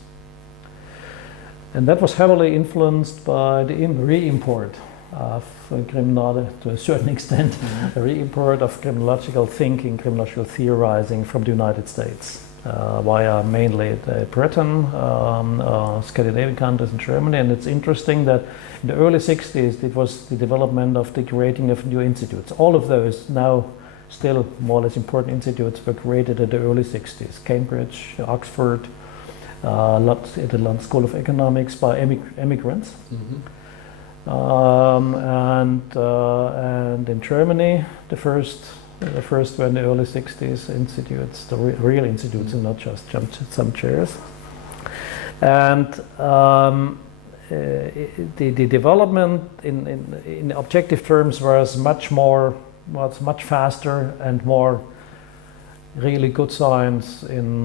And that was heavily influenced by the re-import of criminology, to a certain extent, the re-import of criminological thinking, criminological theorizing from the United States, via mainly the Britain, Scandinavian countries and Germany. And it's interesting that in the early 60s, it was the development of the creating of new institutes. All of those now still more or less important institutes were created in the early 60s. Cambridge, Oxford, at the London School of Economics by immigrants. And in Germany, the first were in the early 60s institutes, the real institutes, and not just some chairs. And the development in objective terms was much faster and more really good science in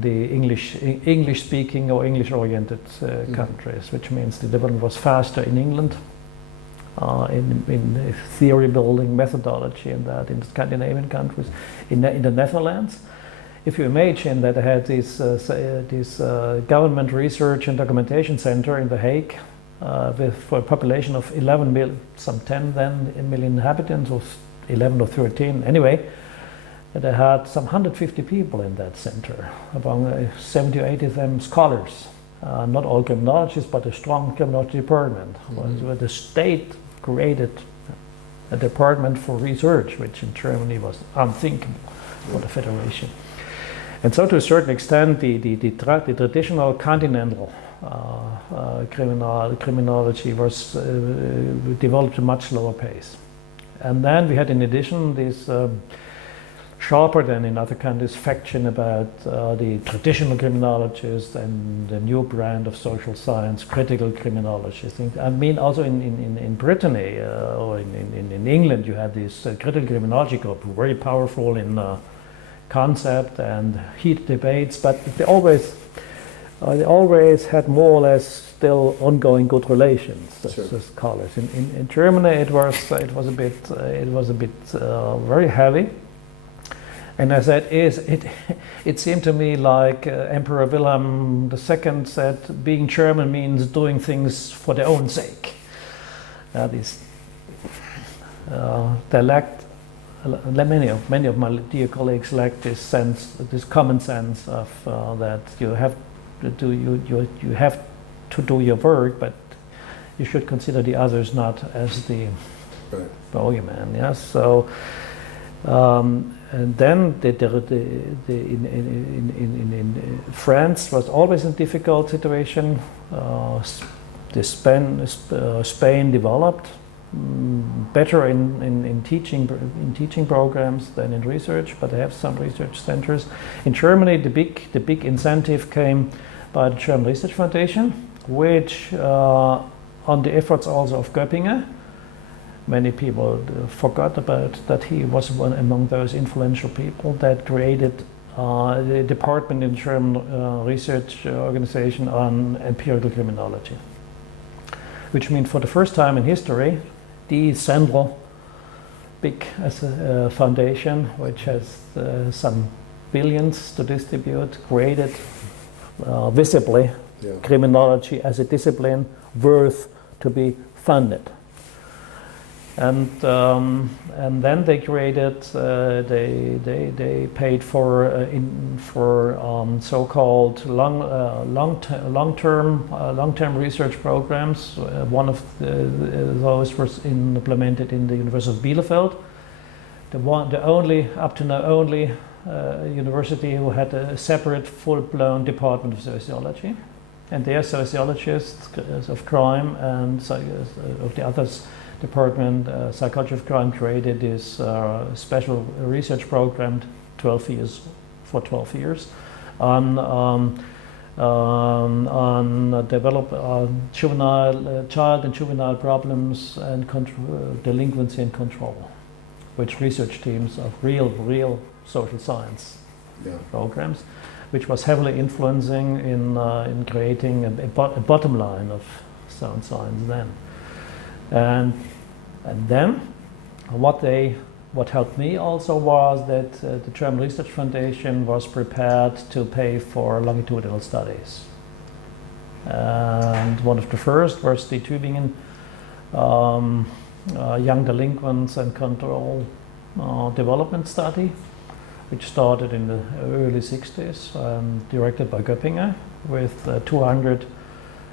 the English-speaking or English-oriented countries, which means the development was faster in England, in theory building, methodology, and that in the Scandinavian countries, in the Netherlands. If you imagine that I had this government research and documentation center in The Hague, for a population of 11 million, some 10 million inhabitants, or 11 or 13 anyway. They had some 150 people in that center, among 70 or 80 of them scholars, not all criminologists, but a strong criminology department, where the state created a department for research, which in Germany was unthinkable for the federation. And so to a certain extent, the traditional continental criminology was developed at a much slower pace. And then we had, in addition, this sharper than in other countries faction about the traditional criminologists and the new brand of social science, critical criminologists. I mean, also in Brittany or in England, you had this critical criminology group, very powerful in concept and heated debates, but they always had more or less still ongoing good relations as scholars. In Germany, it was a bit very heavy. And as that is, it seemed to me like Emperor Wilhelm II said, being German means doing things for their own sake. They lacked, many of my dear colleagues lacked this sense, this common sense of that you have to do your work, but you should consider the others not as the bogeyman. Yes, so. And then in France was always a difficult situation. Spain developed better in teaching programs than in research, but they have some research centers. In Germany, the big incentive came by the German Research Foundation, which on the efforts also of Göppingen. Many people forgot about that he was one among those influential people that created the department in German research organization on empirical criminology, which means for the first time in history, the central big foundation, which has some billions to distribute, created visibly criminology as a discipline worth to be funded. And then they created, they paid for so-called long-term research programs. One of those was implemented in the University of Bielefeld. The only up to now only university who had a separate full-blown department of sociology, and their sociologists of crime and of the others. Department, Psychology of Crime, created this special research program 12 years on child and juvenile problems and delinquency and control, which research teams of real social science programs, which was heavily influencing in creating a bottom line of sound science then. And then what helped me also was that the German Research Foundation was prepared to pay for longitudinal studies. And one of the first was the Tübingen Young Delinquents and Control Development Study, which started in the early 60s, directed by Göppingen, with 200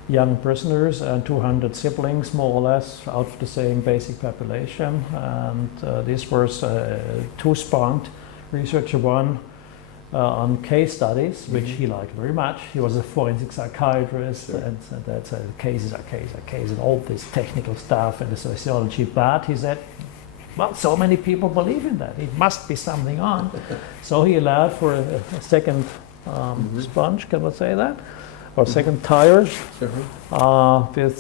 young prisoners and 200 siblings, more or less, out of the same basic population. And this was two-pronged research, one on case studies, which he liked very much. He was a forensic psychiatrist, and that's cases are cases, and all this technical stuff and the sociology. But he said, well, so many people believe in that. It must be something on. So he allowed for a second sponge, can we say that? Or second tires with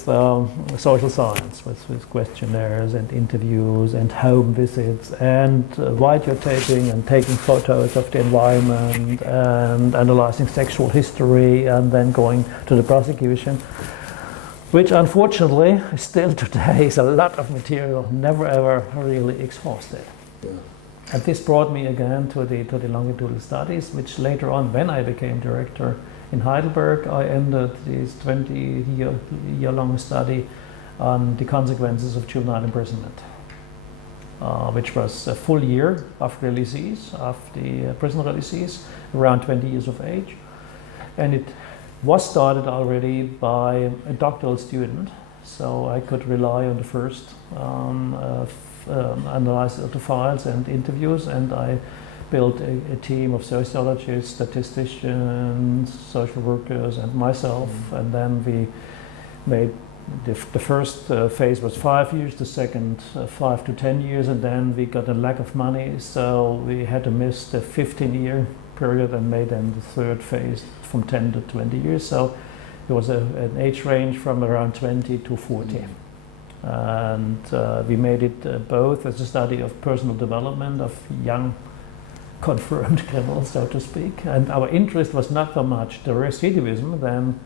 social science, with questionnaires and interviews and home visits and videotaping and taking photos of the environment and analyzing sexual history and then going to the prosecution, which unfortunately still today is a lot of material never ever really exhausted. And this brought me again to the longitudinal studies, which later on, when I became director in Heidelberg, I ended this 20-year-long study on the consequences of juvenile imprisonment, which was a full year of releasees, of the prison releasees, around 20 years of age. And it was started already by a doctoral student, so I could rely on the first analysis of the files and interviews, and I built a team of sociologists, statisticians, social workers, and myself. And then we made the first phase was 5 years, the second 5 to 10 years, and then we got a lack of money, so we had to miss the 15-year period and made then the third phase from 10 to 20 years. So it was an age range from around 20 to 40. And we made it both as a study of personal development of young confirmed criminals, so to speak. And our interest was not so much the recidivism than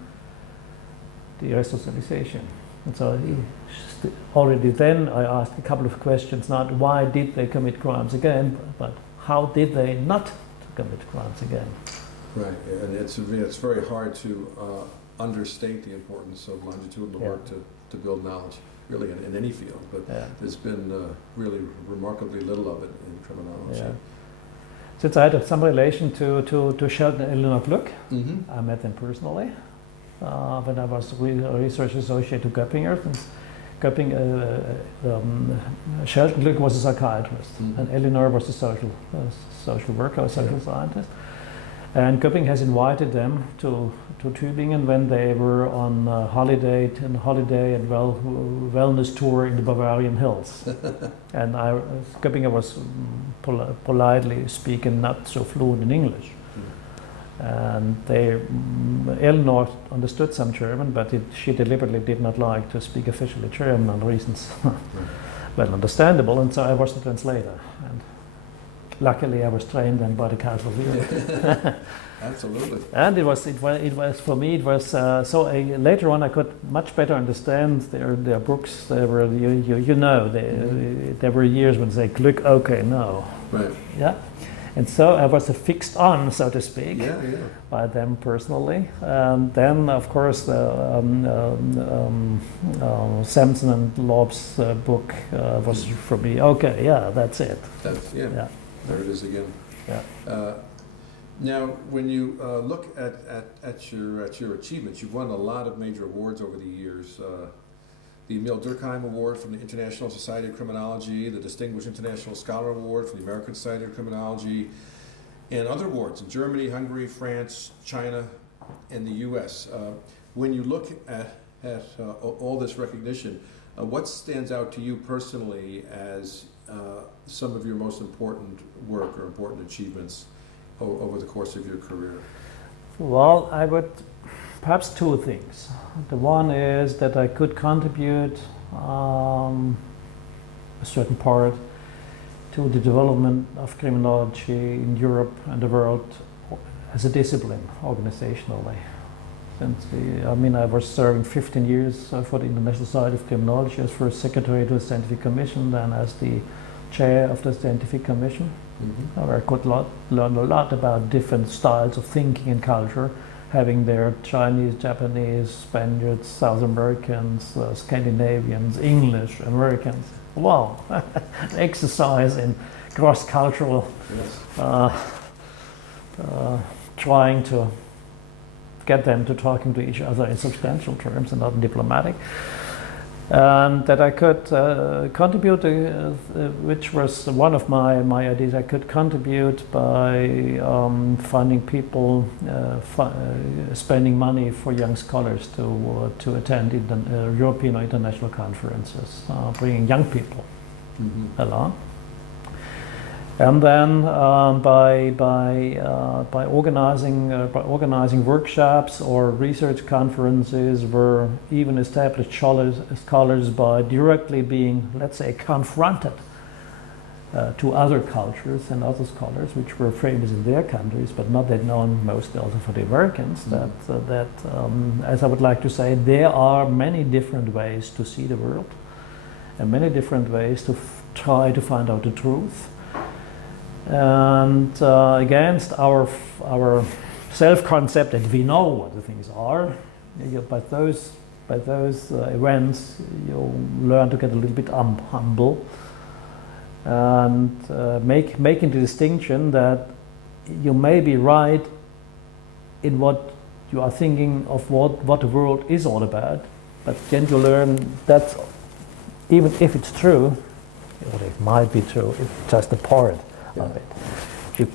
the resocialization. And so already then I asked a couple of questions, not why did they commit crimes again, but how did they not commit crimes again? Right, and it's very hard to understate the importance of longitudinal work to build knowledge, really in any field, but there's been really remarkably little of it in criminology. Yeah. Since I had some relation to Sheldon and Eleanor Gluck, I met them personally when I was a research associate to Göppingen. Köpping, Scheltenglück was a psychiatrist, and Eleanor was a social worker, a social scientist. And Köpping has invited them to Tübingen when they were on holiday and wellness tour in the Bavarian hills. And Köpping was politely speaking not so fluent in English. And Eleanor understood some German, but she deliberately did not like to speak officially German on reasons well understandable, and so I was the translator. And luckily, I was trained then by the Council of Europe. Absolutely. And it was for me. It was later on I could much better understand their books. There were there were years when they click. Okay, no. Right. Yeah. And so I was fixed on, so to speak, by them personally. And then, of course, Sampson and Loeb's book was for me, okay, yeah, that's it. There it is again. Yeah. Now, when you look at your achievements, you've won a lot of major awards over the years. The Emil Durkheim Award from the International Society of Criminology, the Distinguished International Scholar Award from the American Society of Criminology, and other awards in Germany, Hungary, France, China, and the U.S. When you look at all this recognition, what stands out to you personally as some of your most important work or important achievements over the course of your career? Well, I would perhaps two things. The one is that I could contribute a certain part to the development of criminology in Europe and the world as a discipline, organizationally. I was serving 15 years for the International Society of Criminology as first secretary to the Scientific Commission, then as the chair of the Scientific Commission. Where I could learn a lot about different styles of thinking and culture, having their Chinese, Japanese, Spaniards, South Americans, Scandinavians, English, Americans. Wow, exercise in cross-cultural, trying to get them to talking to each other in substantial terms and not diplomatic. That I could contribute, which was one of my ideas. I could contribute by finding people, spending money for young scholars to attend European or international conferences, bringing young people along. And then by organizing workshops or research conferences where even established scholars by directly being, let's say, confronted to other cultures and other scholars which were famous in their countries but not that known mostly also for the Americans, that as I would like to say, there are many different ways to see the world and many different ways to try to find out the truth. And against our self-concept that we know what the things are, by those events you learn to get a little bit humble and making the distinction that you may be right in what you are thinking of what the world is all about, but then you learn that even if it's true, or it might be true, it's just a part of it. You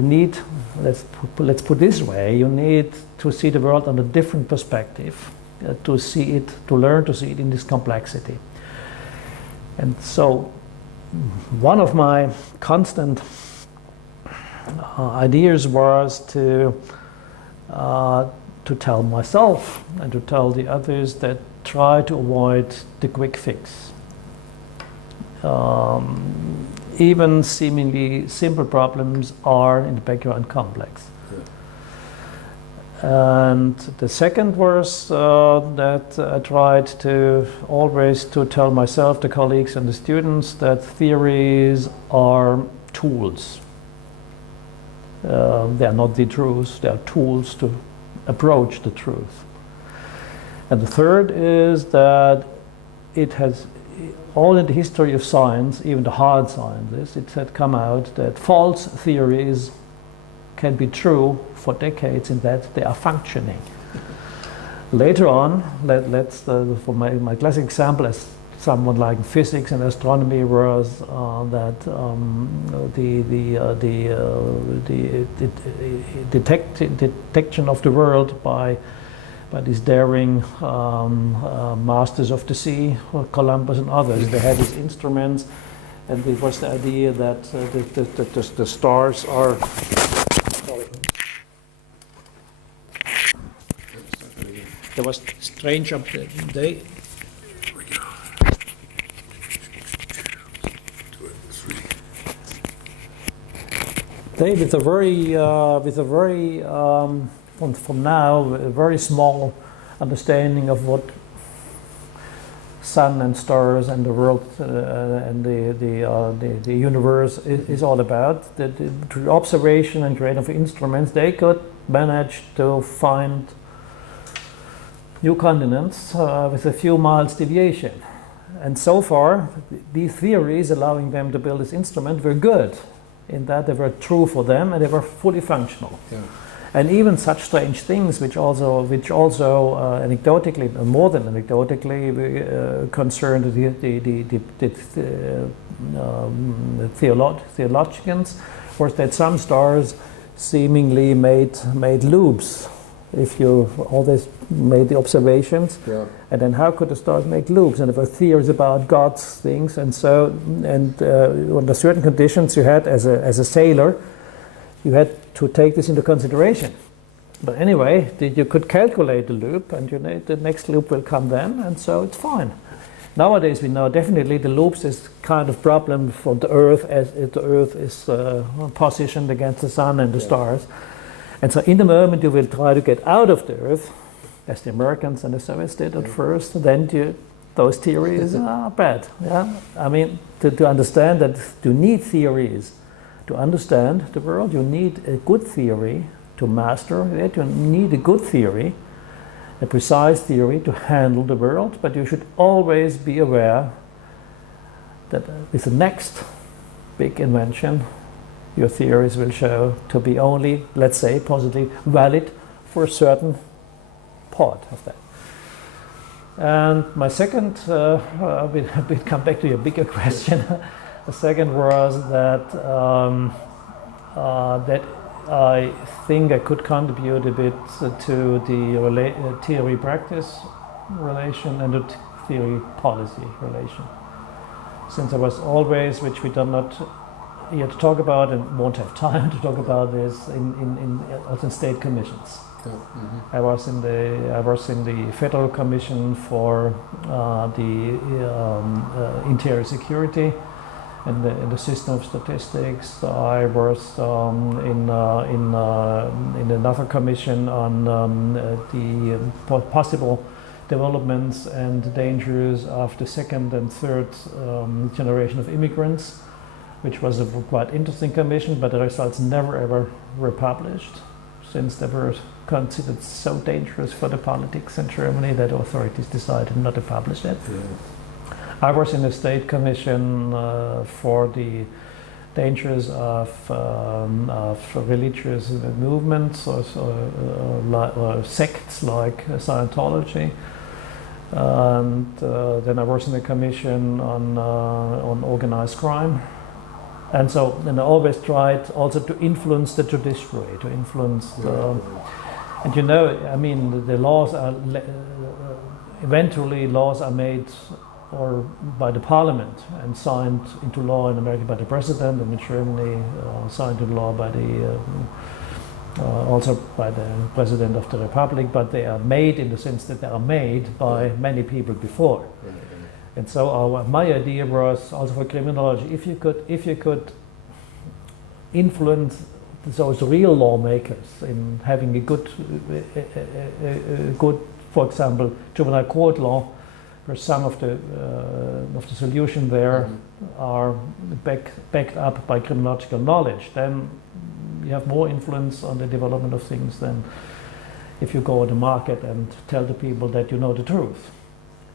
need, let's put this way, you need to see the world on a different perspective, to learn to see it in this complexity. And so one of my constant ideas was to tell myself and to tell the others that try to avoid the quick fix. Even seemingly simple problems are in the background complex. And the second was that I tried to always to tell myself, the colleagues and the students, that theories are tools. They are not the truth, they are tools to approach the truth. And the third is that it has all in the history of science, even the hard sciences, it had come out that false theories can be true for decades in that they are functioning. Later on, for my classic example, as someone like physics and astronomy was that detection of the world by these daring masters of the sea, Columbus and others. They had these instruments, and it was the idea that the stars are. Sorry. There was strange they. They with a very from now a very small understanding of what sun and stars and the world and the universe is all about. Through observation and creation of instruments, they could manage to find new continents with a few miles deviation. And so far, these theories allowing them to build this instrument were good, in that they were true for them and they were fully functional. Yeah. And even such strange things, which also anecdotally, more than anecdotally, concerned the theologians, was that some stars seemingly made loops. If you always made the observations, Yeah. and then how could the stars make loops? And there were theories about God's things, and so under certain conditions, you had as a sailor, you had to take this into consideration. But anyway, you could calculate the loop, and the next loop will come then, and so it's fine. Nowadays, we know definitely the loops is kind of problem for the Earth, as the Earth is positioned against the sun and the stars. And so in the moment you will try to get out of the Earth, as the Americans and the Soviets did at first, then those theories are bad. Yeah? I mean, to understand that you need theories to understand the world, you need a good theory to master it, you need a good theory, a precise theory to handle the world, but you should always be aware that with the next big invention, your theories will show to be only, let's say, positively valid for a certain part of that. And my second, we'll come back to your bigger question. The second was that that I think I could contribute a bit to the theory-practice relation and the theory-policy relation. Since I was always, which we do not yet talk about and won't have time to talk about this, also in state commissions. Yeah. Mm-hmm. I was in the Federal Commission for the Interior Security and the System of Statistics. I was in another commission on the possible developments and dangers of the second and third generation of immigrants, which was a quite interesting commission, but the results never ever were published, since they were considered so dangerous for the politics in Germany that authorities decided not to publish it. Yeah. I was in the state commission for the dangers of religious movements or sects like Scientology. And then I was in the commission on organized crime. And so, and I always tried also to influence the judiciary, to influence the, and you know, I mean, the laws are, eventually laws are made or by the parliament and signed into law in America by the president, and in Germany signed into law by the, also by the president of the republic, but they are made in the sense that they are made by many people before. And so my idea was also for criminology, if you could influence those real lawmakers in having a good, for example, juvenile court law, where some of the solution there are backed up by criminological knowledge, then you have more influence on the development of things than if you go on the market and tell the people that you know the truth.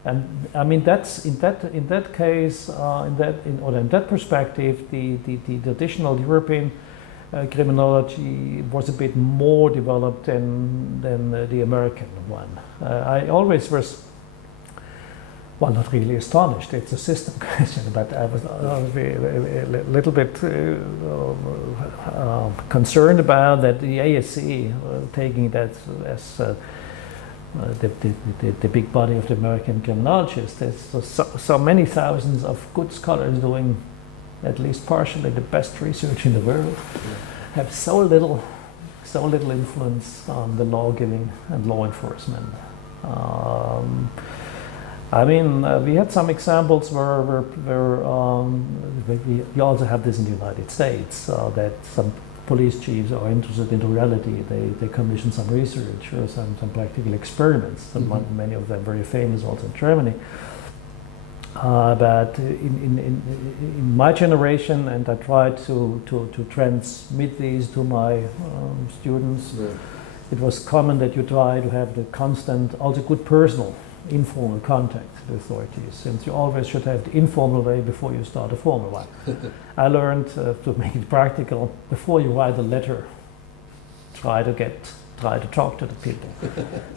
And I mean, that's in that case, in that perspective, the traditional European criminology was a bit more developed than the American one. I always was, well, not really astonished, it's a system question, but I was a little bit concerned about that the ASC taking that as the big body of the American criminologists. There's so many thousands of good scholars doing at least partially the best research in the world, have so little influence on the law giving and law enforcement. I mean, we had some examples where we also have this in the United States, that some police chiefs are interested in the reality. They commission some research or some practical experiments, and many of them very famous also in Germany. But in my generation, and I tried to transmit these to my students, it was common that you try to have the constant, also good personal, informal contact with authorities, since you always should have the informal way before you start a formal one. I learned to make it practical, before you write a letter, try to talk to the people.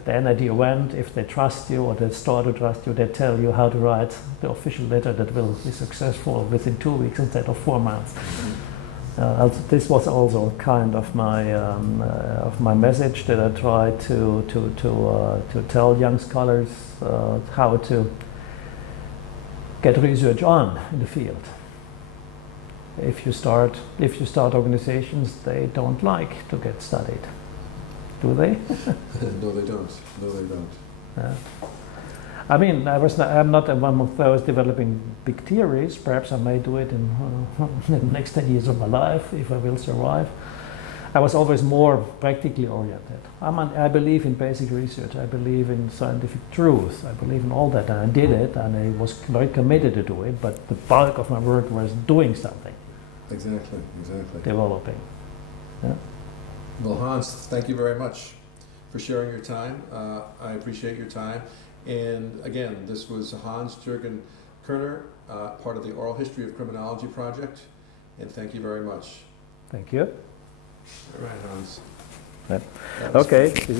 Then at the event, if they trust you or they start to trust you, they tell you how to write the official letter that will be successful within 2 weeks instead of 4 months. This was also kind of my message that I tried to tell young scholars how to get research on in the field. If you start organizations, they don't like to get studied. Do they? No, they don't. No, they don't. Yeah. I mean, I'm not one of those developing big theories. Perhaps I may do it in the next 10 years of my life, if I will survive. I was always more practically oriented. I believe in basic research. I believe in scientific truth. I believe in all that, and I did it, and I was very committed to do it, but the bulk of my work was doing something. Exactly. Developing. Yeah. Well, Hans, thank you very much for sharing your time. I appreciate your time. And again, this was Hans Jurgen Kerner, part of the Oral History of Criminology project. And thank you very much. Thank you. All right, Hans. Yeah. Okay.